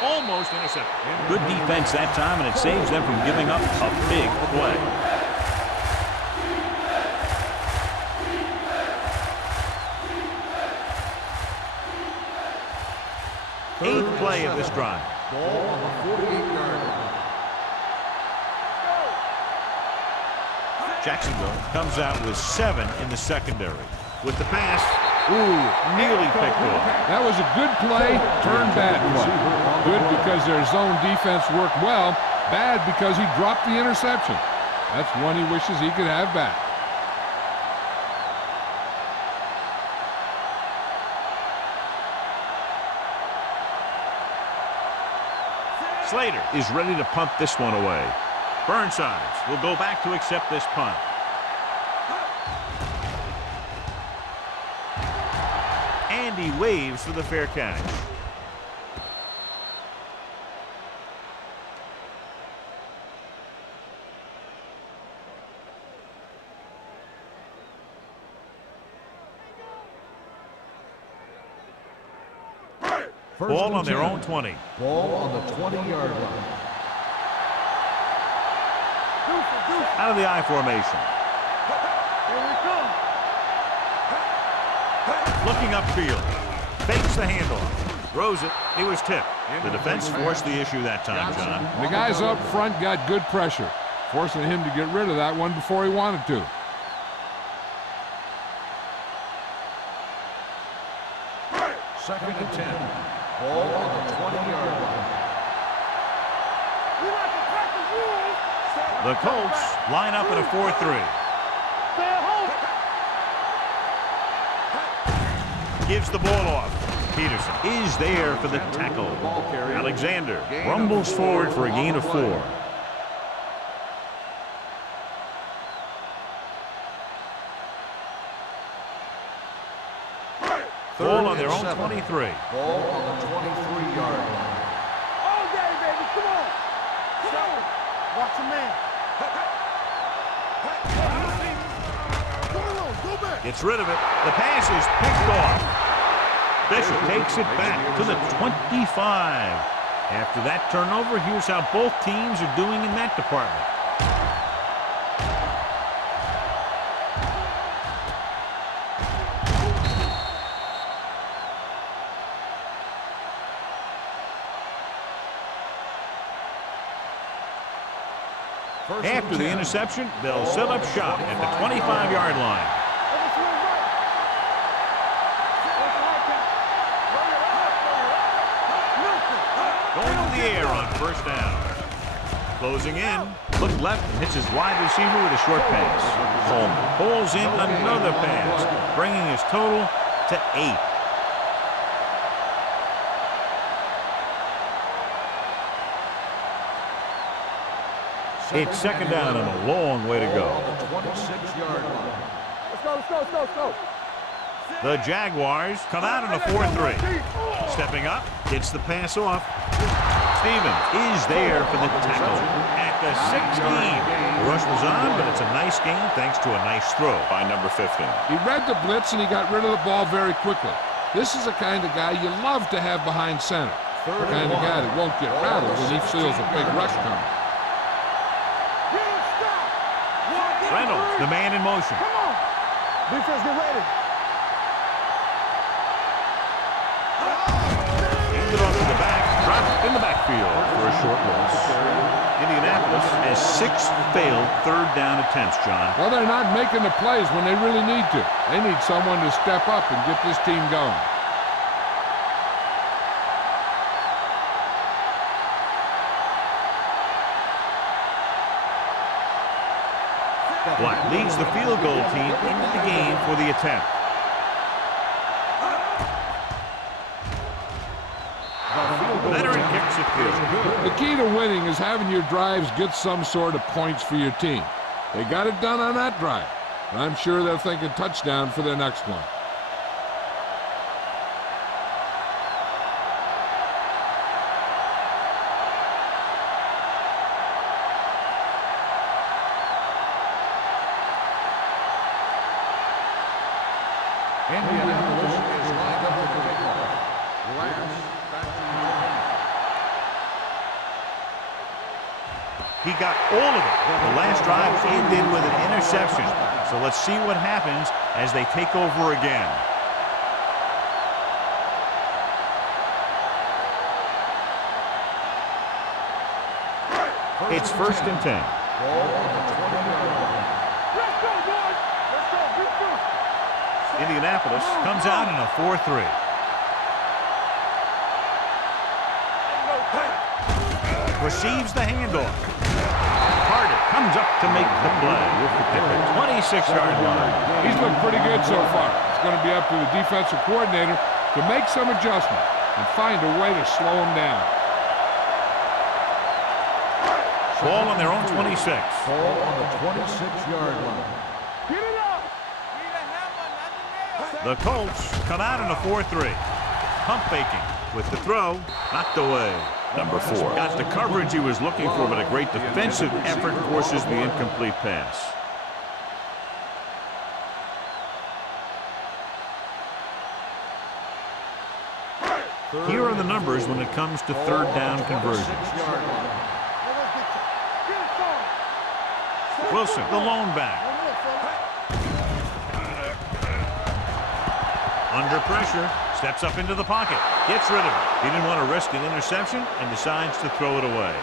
Almost intercepted. Good defense that time, and it saves them from giving up a big play. Eighth play of this drive. Ball on the 48-yard line. Jacksonville comes out with 7 in the secondary. With the pass, nearly picked off. That was a good play, turned bad play. Good because their zone defense worked well, bad because he dropped the interception. That's one he wishes he could have back. Slater is ready to punt this one away. Burnsides will go back to accept this punt. And he waves for the fair catch. Ball on their own 20. Ball on the 20-yard line. Out of the I formation. Looking upfield. Fakes the handoff. Throws it. He was tipped. The defense forced the issue that time, John. The guys up front got good pressure, forcing him to get rid of that one before he wanted to. Second and 10. Ball on the 20-yard line. The Colts line up in a 4-3. Gives the ball off. Peterson is there for the tackle. Alexander rumbles forward for a gain of 4. Ball on their own 23. Ball on the 23-yard line. All day, baby. Come on. Come on. Watch your man. Go back. Gets rid of it. The pass is picked off. Bishop takes it back to the 25. After that turnover, here's how both teams are doing in that department. After the interception, they'll set up shop at the 25-yard line. Going to the air on first down. Closing in. Look left and hits his wide receiver with a short pass. Coleman pulls in another pass, bringing his total to 8. It's second down and a long way to go. The 26-yard line. Let's go. The Jaguars come out in a 4-3. Stepping up, gets the pass off. Stevens is there for the tackle at the 16. The rush was on, but it's a nice gain thanks to a nice throw by number 15. He read the blitz and he got rid of the ball very quickly. This is the kind of guy you love to have behind center. The kind of guy that won't get rattled when he feels a big rush coming. Reynolds, the man in motion. Come on. Defense, get ready. Handed off to the back, dropped in the backfield for a short loss. Indianapolis has 6 failed third down attempts, John. Well, they're not making the plays when they really need to. They need someone to step up and get this team going. Black leads the field goal team into the game for the attempt. Veteran kicks it field. The key to winning is having your drives get some sort of points for your team. They got it done on that drive, and I'm sure they're thinking touchdown for their next one. Indianapolis is lined up for the kickoff. Lance, back to you. He got all of it. The last drive ended with an interception. So let's see what happens as they take over again. It's first and 10. Ball on the 20-yard line. Let's go, boys. Let's go. Beat you. Indianapolis comes out in a 4-3. Receives the handoff. Carter comes up to make the play at the 26-yard line. He's looked pretty good so far. It's going to be up to the defensive coordinator to make some adjustment and find a way to slow him down. Ball on their own 26. Ball on the 26-yard line. Get it up. The Colts come out in a 4-3. Pump faking with the throw, knocked away. Number 4. Got the coverage he was looking for, but a great defensive effort forces the incomplete pass. Here are the numbers when it comes to third down conversions. Wilson, the lone back. Under pressure, steps up into the pocket, gets rid of it. He didn't want to risk an interception and decides to throw it away.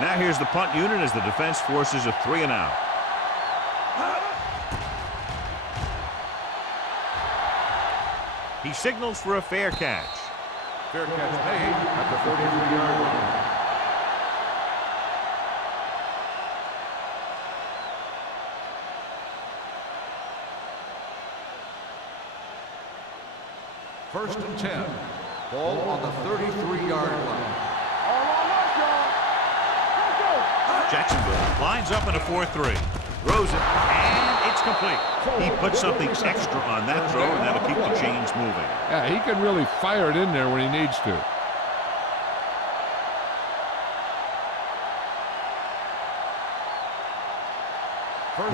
Now here's the punt unit as the defense forces a 3-and-out. He signals for a fair catch. Fair catch made at the 33-yard line. First and 10. Ball on the 33-yard line. Jacksonville lines up in a 4-3. Throws it, and it's complete. He puts something extra on that throw, and that'll keep the chains moving. Yeah, he can really fire it in there when he needs to.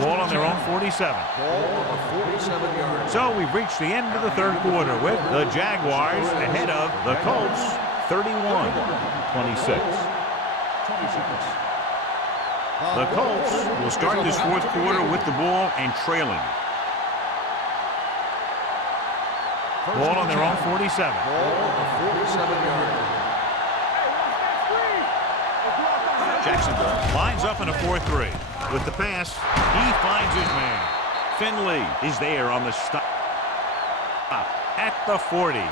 Ball on their own 47. Ball on the 47-yard. So we've reached the end of the third quarter with the Jaguars ahead of the Colts 31-26. The Colts will start this fourth quarter with the ball and trailing. Ball on their own 47. Ball on the 47-yard. Jacksonville lines up in a 4-3. With the pass, he finds his man. Finley is there on the stop at the 40.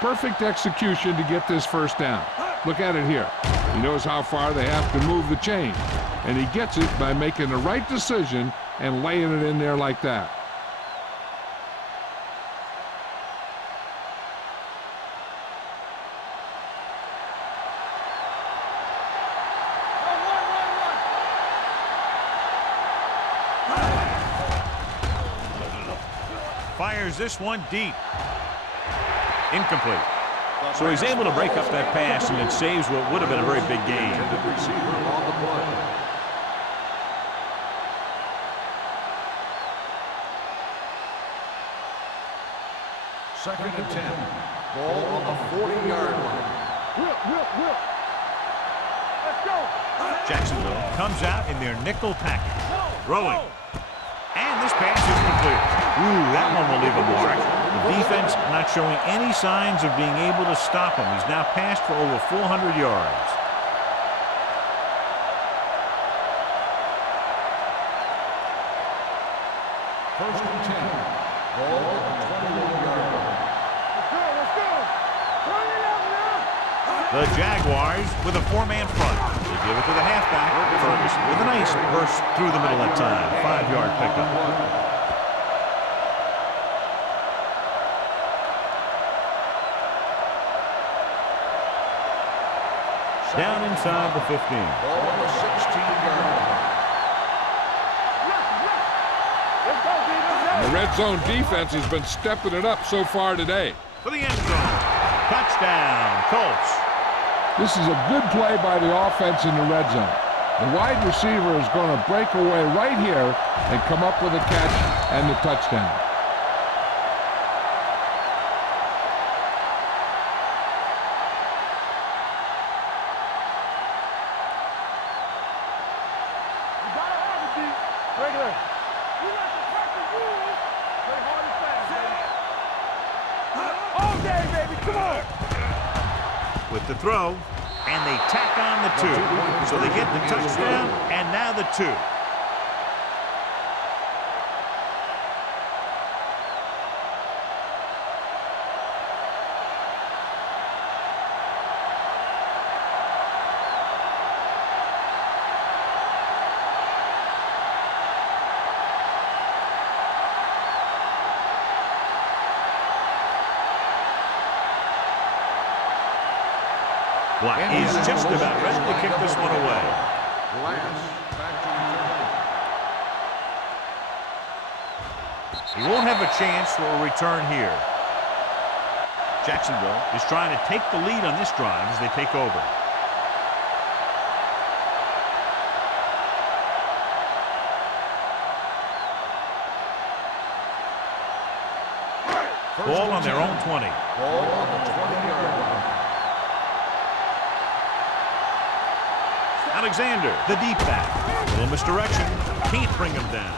Perfect execution to get this first down. Look at it here. He knows how far they have to move the chain, and he gets it by making the right decision and laying it in there like that. Fires this one deep. Incomplete. So he's able to break up that pass, and it saves what would have been a very big gain. Receiver on the play. Second and 10. Ball on the 40-yard line. Whip. Let's go. Jacksonville comes out in their nickel package. Throwing. And this pass is complete. Ooh, that one will leave a mark. The defense not showing any signs of being able to stop him. He's now passed for over 400 yards. First and 10. Ball on the 21-yard line. Let's go. Turn it up now. The Jaguars with a four-man front. They give it to the halfback, Ferguson, with a nice burst through the middle that time. 5-yard pickup. Down inside the 15. Ball on the 16-yard line. The red zone defense has been stepping it up so far today. For the end zone. Touchdown, Colts. This is a good play by the offense in the red zone. The wide receiver is going to break away right here and come up with a catch and the touchdown. With the throw, and they tack on the 2. So they get the touchdown, and now the 2. Black is just about ready to kick this one away. He won't have a chance for a return here. Jacksonville is trying to take the lead on this drive as they take over. Ball on their own 20. Ball on the 20-yard line. Alexander, the deep back. A little misdirection. Can't bring him down.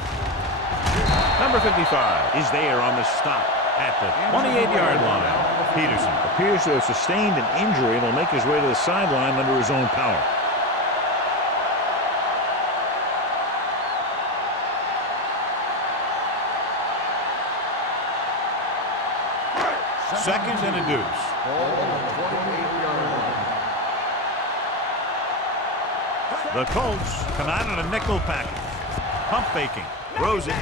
Number 55 is there on the stop at the 28-yard line. Peterson appears to have sustained an injury and will make his way to the sideline under his own power. Second and a deuce. Ball on the 28-yard line. The Colts come out in a nickel package. Pump faking. Throws it.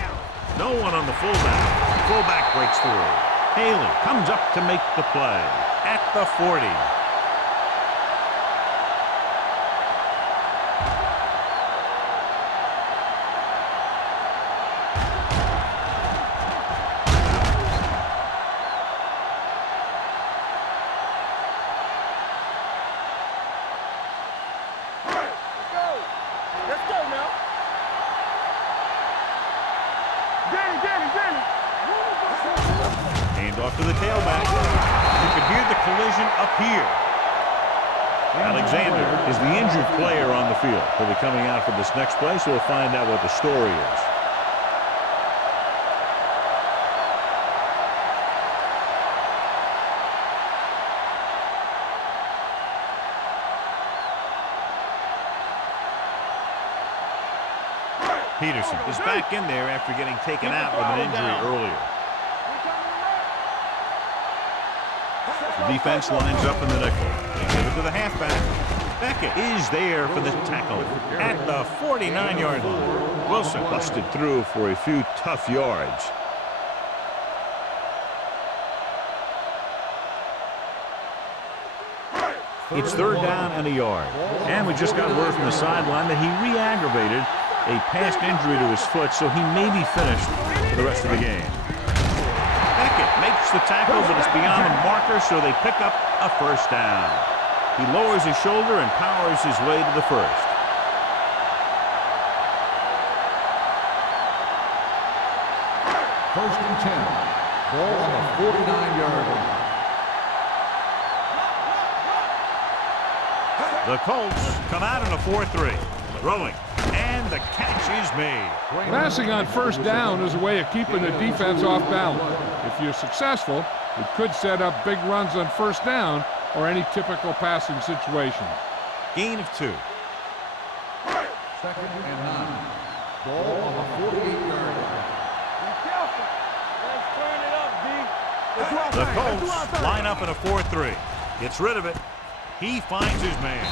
No one on the fullback. Fullback breaks through. Haley comes up to make the play at the 40. Let's go now. Danny. Hand off to the tailback. You can hear the collision up here. Alexander is the injured player on the field. He'll be coming out for this next play, so we'll find out what the story is. Peterson is back in there after getting taken out with an injury earlier. The defense lines up in the nickel. They give it to the halfback. Beckett is there for the tackle at the 49-yard line. Wilson busted through for a few tough yards. It's third down and a yard. And we just got word from the sideline that he re-aggravated a past injury to his foot, so he may be finished for the rest of the game. Beckett makes the tackle, but it's beyond the marker, so they pick up a first down. He lowers his shoulder and powers his way to the first. First and 10. Ball on the 49-yard line. The Colts come out in a 4-3. Throwing. And the catch is made. Passing on first down is a way of keeping the defense off balance. If you're successful, it could set up big runs on first down or any typical passing situation. Gain of 2. Second and 9. Ball on the 48-yard line. Be careful. Let's turn it up, D. The Colts line up in a 4-3. Gets rid of it. He finds his man.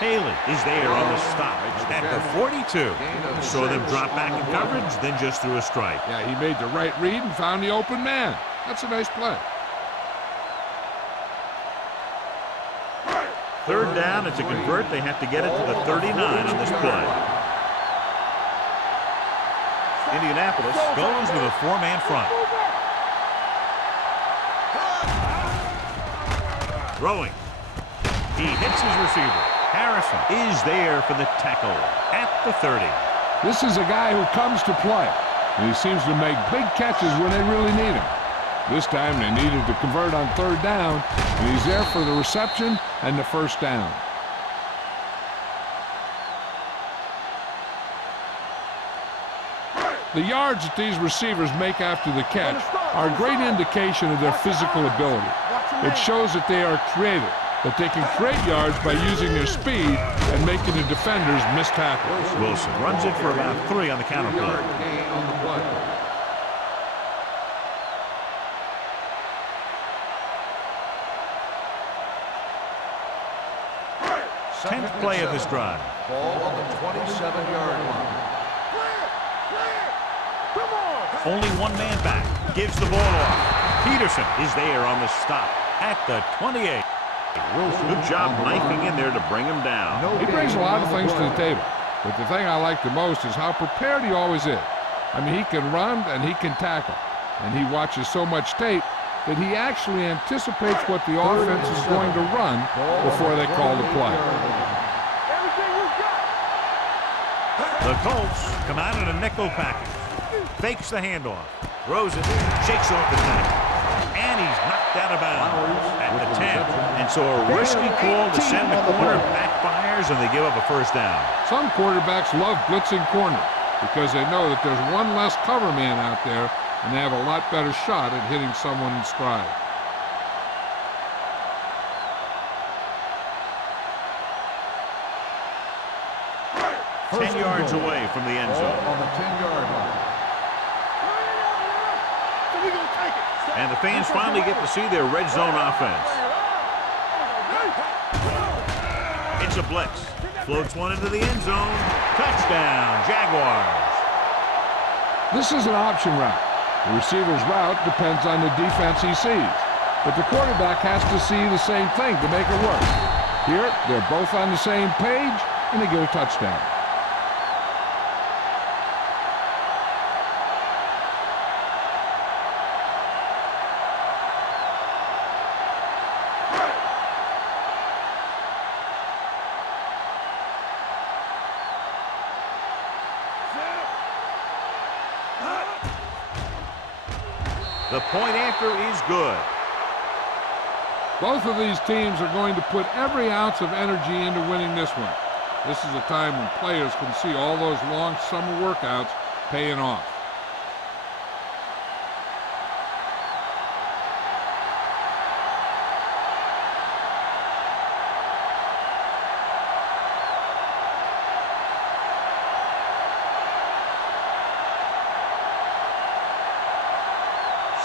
Haley is there on the stop at the 42. Saw them drop back in coverage, then just threw a strike. Yeah, he made the right read and found the open man. That's a nice play. Third down, and to convert, they have to get it to the 39 on this play. Indianapolis goes with a 4-man front. Throwing. He hits his receiver. Harrison is there for the tackle at the 30. This is a guy who comes to play, and he seems to make big catches when they really need him. This time they needed to convert on third down, and he's there for the reception and the first down. The yards that these receivers make after the catch are a great indication of their physical ability. It shows that they are creative, that they can create yards by using their speed and making the defenders miss tackles. Wilson runs it for about 3 on the counter play. Gain on the play. 10th play of this drive. Ball on the 27-yard line. Only one man back. Gives the ball off. Peterson is there on the stop at the 28. Good job knifing in there to bring him down. He brings a lot of things to the table, but the thing I like the most is how prepared he always is. I mean, he can run and he can tackle, and he watches so much tape that he actually anticipates what the offense is going to run before they call the play. The Colts come out in a nickel package. Fakes the handoff. Throws it. Shakes off the tackle. And he's knocked out of bounds at the 10. And so a risky call to send the corner backfires, and they give up a first down. Some quarterbacks love blitzing corners because they know that there's one less cover man out there, and they have a lot better shot at hitting someone in stride. Ten yards away from the end zone. On the 10-yard line. And the fans finally get to see their red zone offense. It's a blitz. Floats one into the end zone. Touchdown, Jaguars. This is an option route. The receiver's route depends on the defense he sees, but the quarterback has to see the same thing to make it work. Here, they're both on the same page, and they get a touchdown. The point after is good. Both of these teams are going to put every ounce of energy into winning this one. This is a time when players can see all those long summer workouts paying off.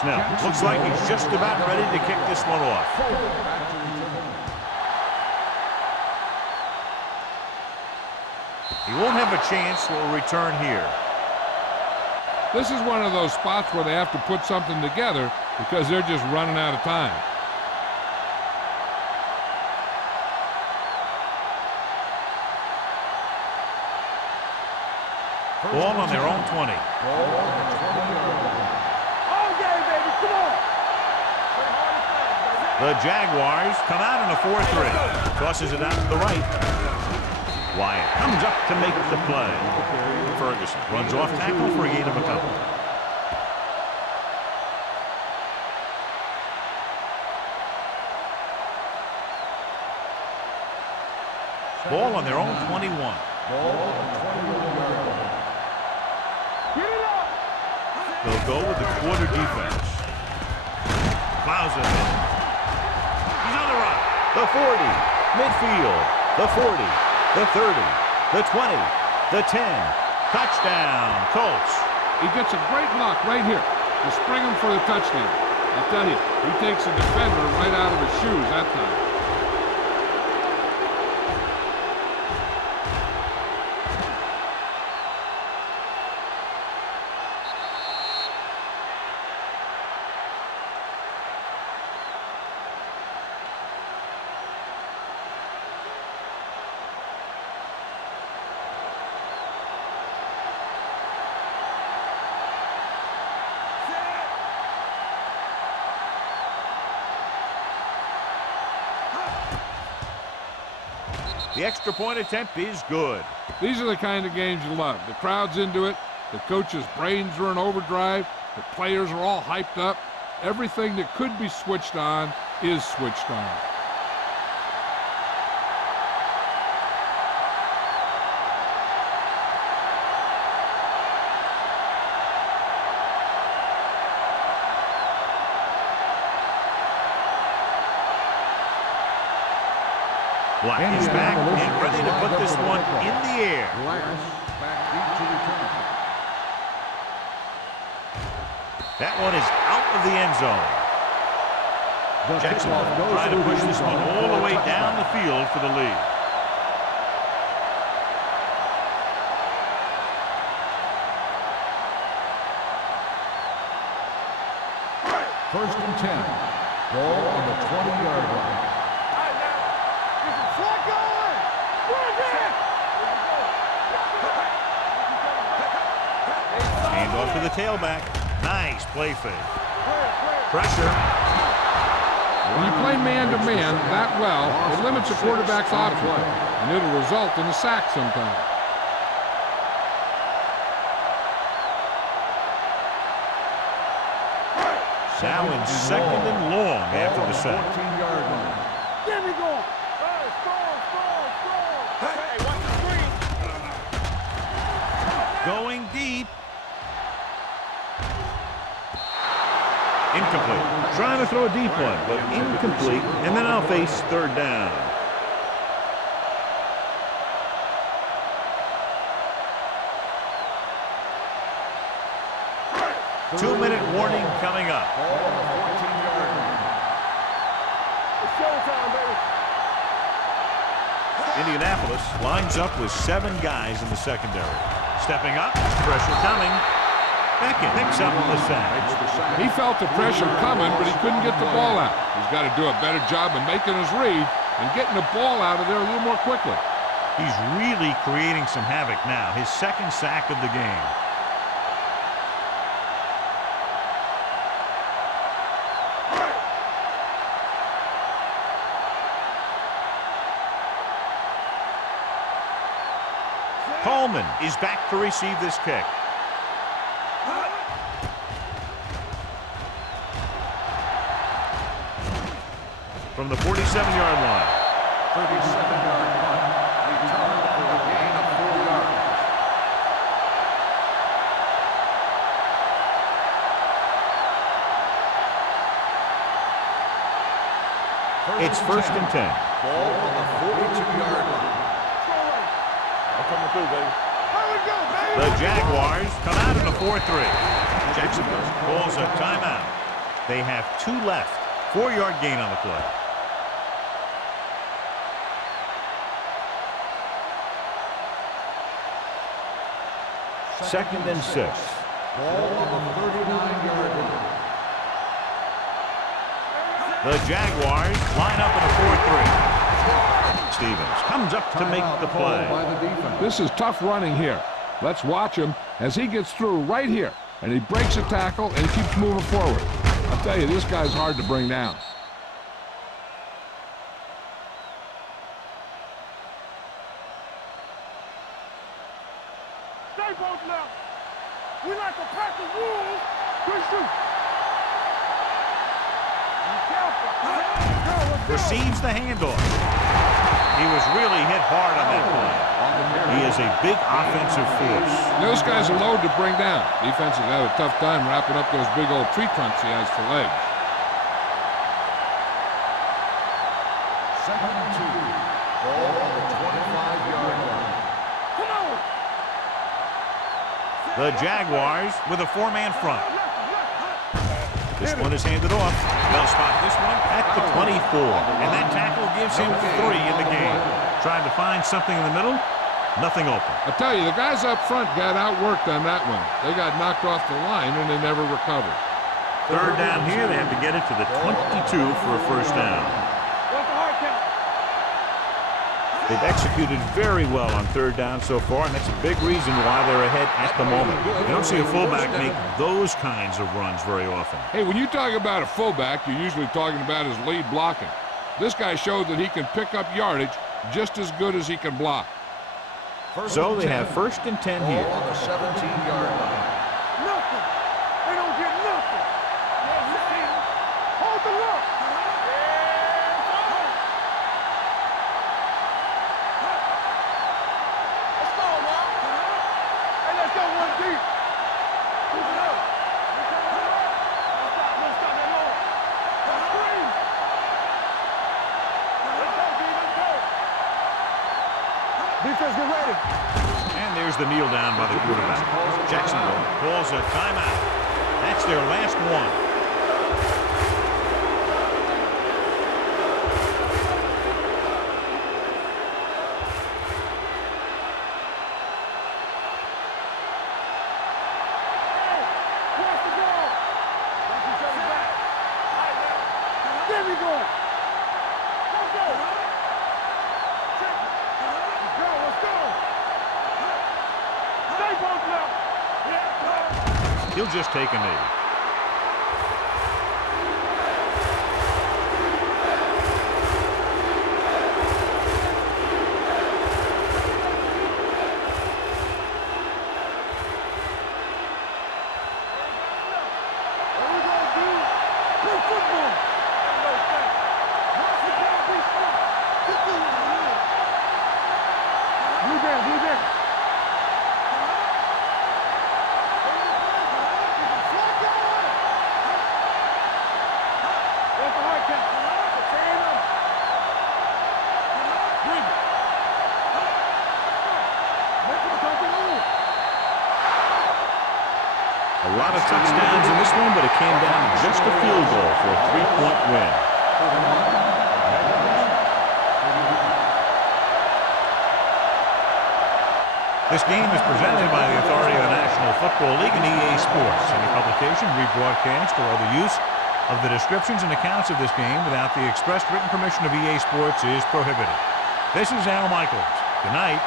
Snell looks like he's just about ready to kick this one off. He won't have a chance for a return here. This is one of those spots where they have to put something together because they're just running out of time. Ball on their own 20. The Jaguars come out in a 4-3. Tosses it out to the right. Wyatt comes up to make the play. Ferguson runs off tackle for a gain of a couple. Ball on their own 21. They'll go with the quarter defense. Plows it in. He's on the run. The 40, midfield, the 40, the 30, the 20, the 10. Touchdown, Colts. He gets a great block right here to spring him for the touchdown. I'll tell you, he takes a defender right out of his shoes that time. The extra point attempt is good. These are the kind of games you love. The crowd's into it. The coach's brains are in overdrive. The players are all hyped up. Everything that could be switched on is switched on. Black is back and ready to put this one in the air. That one is out of the end zone. Jackson trying to push this one all the way down the field for the lead. First and 10. Ball on the 20-yard line. to the tailback. Nice play fake. Pressure. When you play man-to-man that well, it limits the quarterback's options, and it'll result in a sack sometimes. Now in 2nd and long after the sack. 14-yard line. Get me going. Hey, score. Hey, watch the screen. Going deep. Incomplete. Trying to throw a deep one, but incomplete. And then I'll face 3rd down. Two-minute warning coming up. Ball on the 14-yard line. It's showtime, baby. Indianapolis lines up with 7 guys in the secondary. Stepping up, pressure coming. Beckett picks up the sack. He felt the pressure coming, but he couldn't get the ball out. He's got to do a better job of making his read and getting the ball out of there a little more quickly. He's really creating some havoc now. His 2nd sack of the game. Coleman is back to receive this kick. From the 47-yard line. 37-yard punt. Return for a gain of 4 yards. It's 1st and 10. Ball on the 42-yard line. I'm coming through, baby. Here we go, baby. The Jaguars come out in a 4-3. Jacksonville calls a timeout. They have 2 left. 4-yard gain on the play. Second and 6. Ball on the 39-yard line. The Jaguars line up in a 4-3. Stevens comes up to make the play. By the defense. This is tough running here. Let's watch him as he gets through right here, and he breaks a tackle and keeps moving forward. I'll tell you, this guy's hard to bring down. Stay both now. We like to practice rules. Good shoot. Be careful. Receives the handoff. He was really hit hard on that play. He is a big offensive force. Those guys are load to bring down. Defenses have a tough time wrapping up those big old tree trunks he has for legs. 2nd and 2. Ball on the 25-yard line. Come on. The Jaguars with a 4-man front. This one is handed off. They'll spot this one at the 24. And that tackle gives him 3 in the game. Trying to find something in the middle. Nothing open. I tell you, the guys up front got outworked on that one. They got knocked off the line and they never recovered. 3rd down here. They have to get it to the 22 for a 1st down. What's the hard count? They've executed very well on 3rd down so far, and that's a big reason why they're ahead at the moment. You don't see a fullback make those kinds of runs very often. Hey, when you talk about a fullback, you're usually talking about his lead blocking. This guy showed that he can pick up yardage just as good as he can block. So they have 1st and 10 Ball here. on the 17-yard line. Nothing. They don't get nothing. Hold the look. Let's go now. Hey, let's go one deep. Keep it up. Let's stop that long. Screen. Let's go, D. Let's go. Defense, get ready. And there's the kneel down by the quarterback. Jacksonville calls a timeout. That's their last one. Watch the ball. Watch each other back. All right, now. There we go. Let's go. Check it. Let's go. Let's go. Stay both left. Yeah. He'll just take a knee. A lot of touchdowns in this one, but it came down to just a field goal for a 3-point win. This game is presented by the authority of the National Football League and EA Sports. Any publication, rebroadcast, or other use of the descriptions and accounts of this game without the express written permission of EA Sports is prohibited. This is Al Michaels. Good night.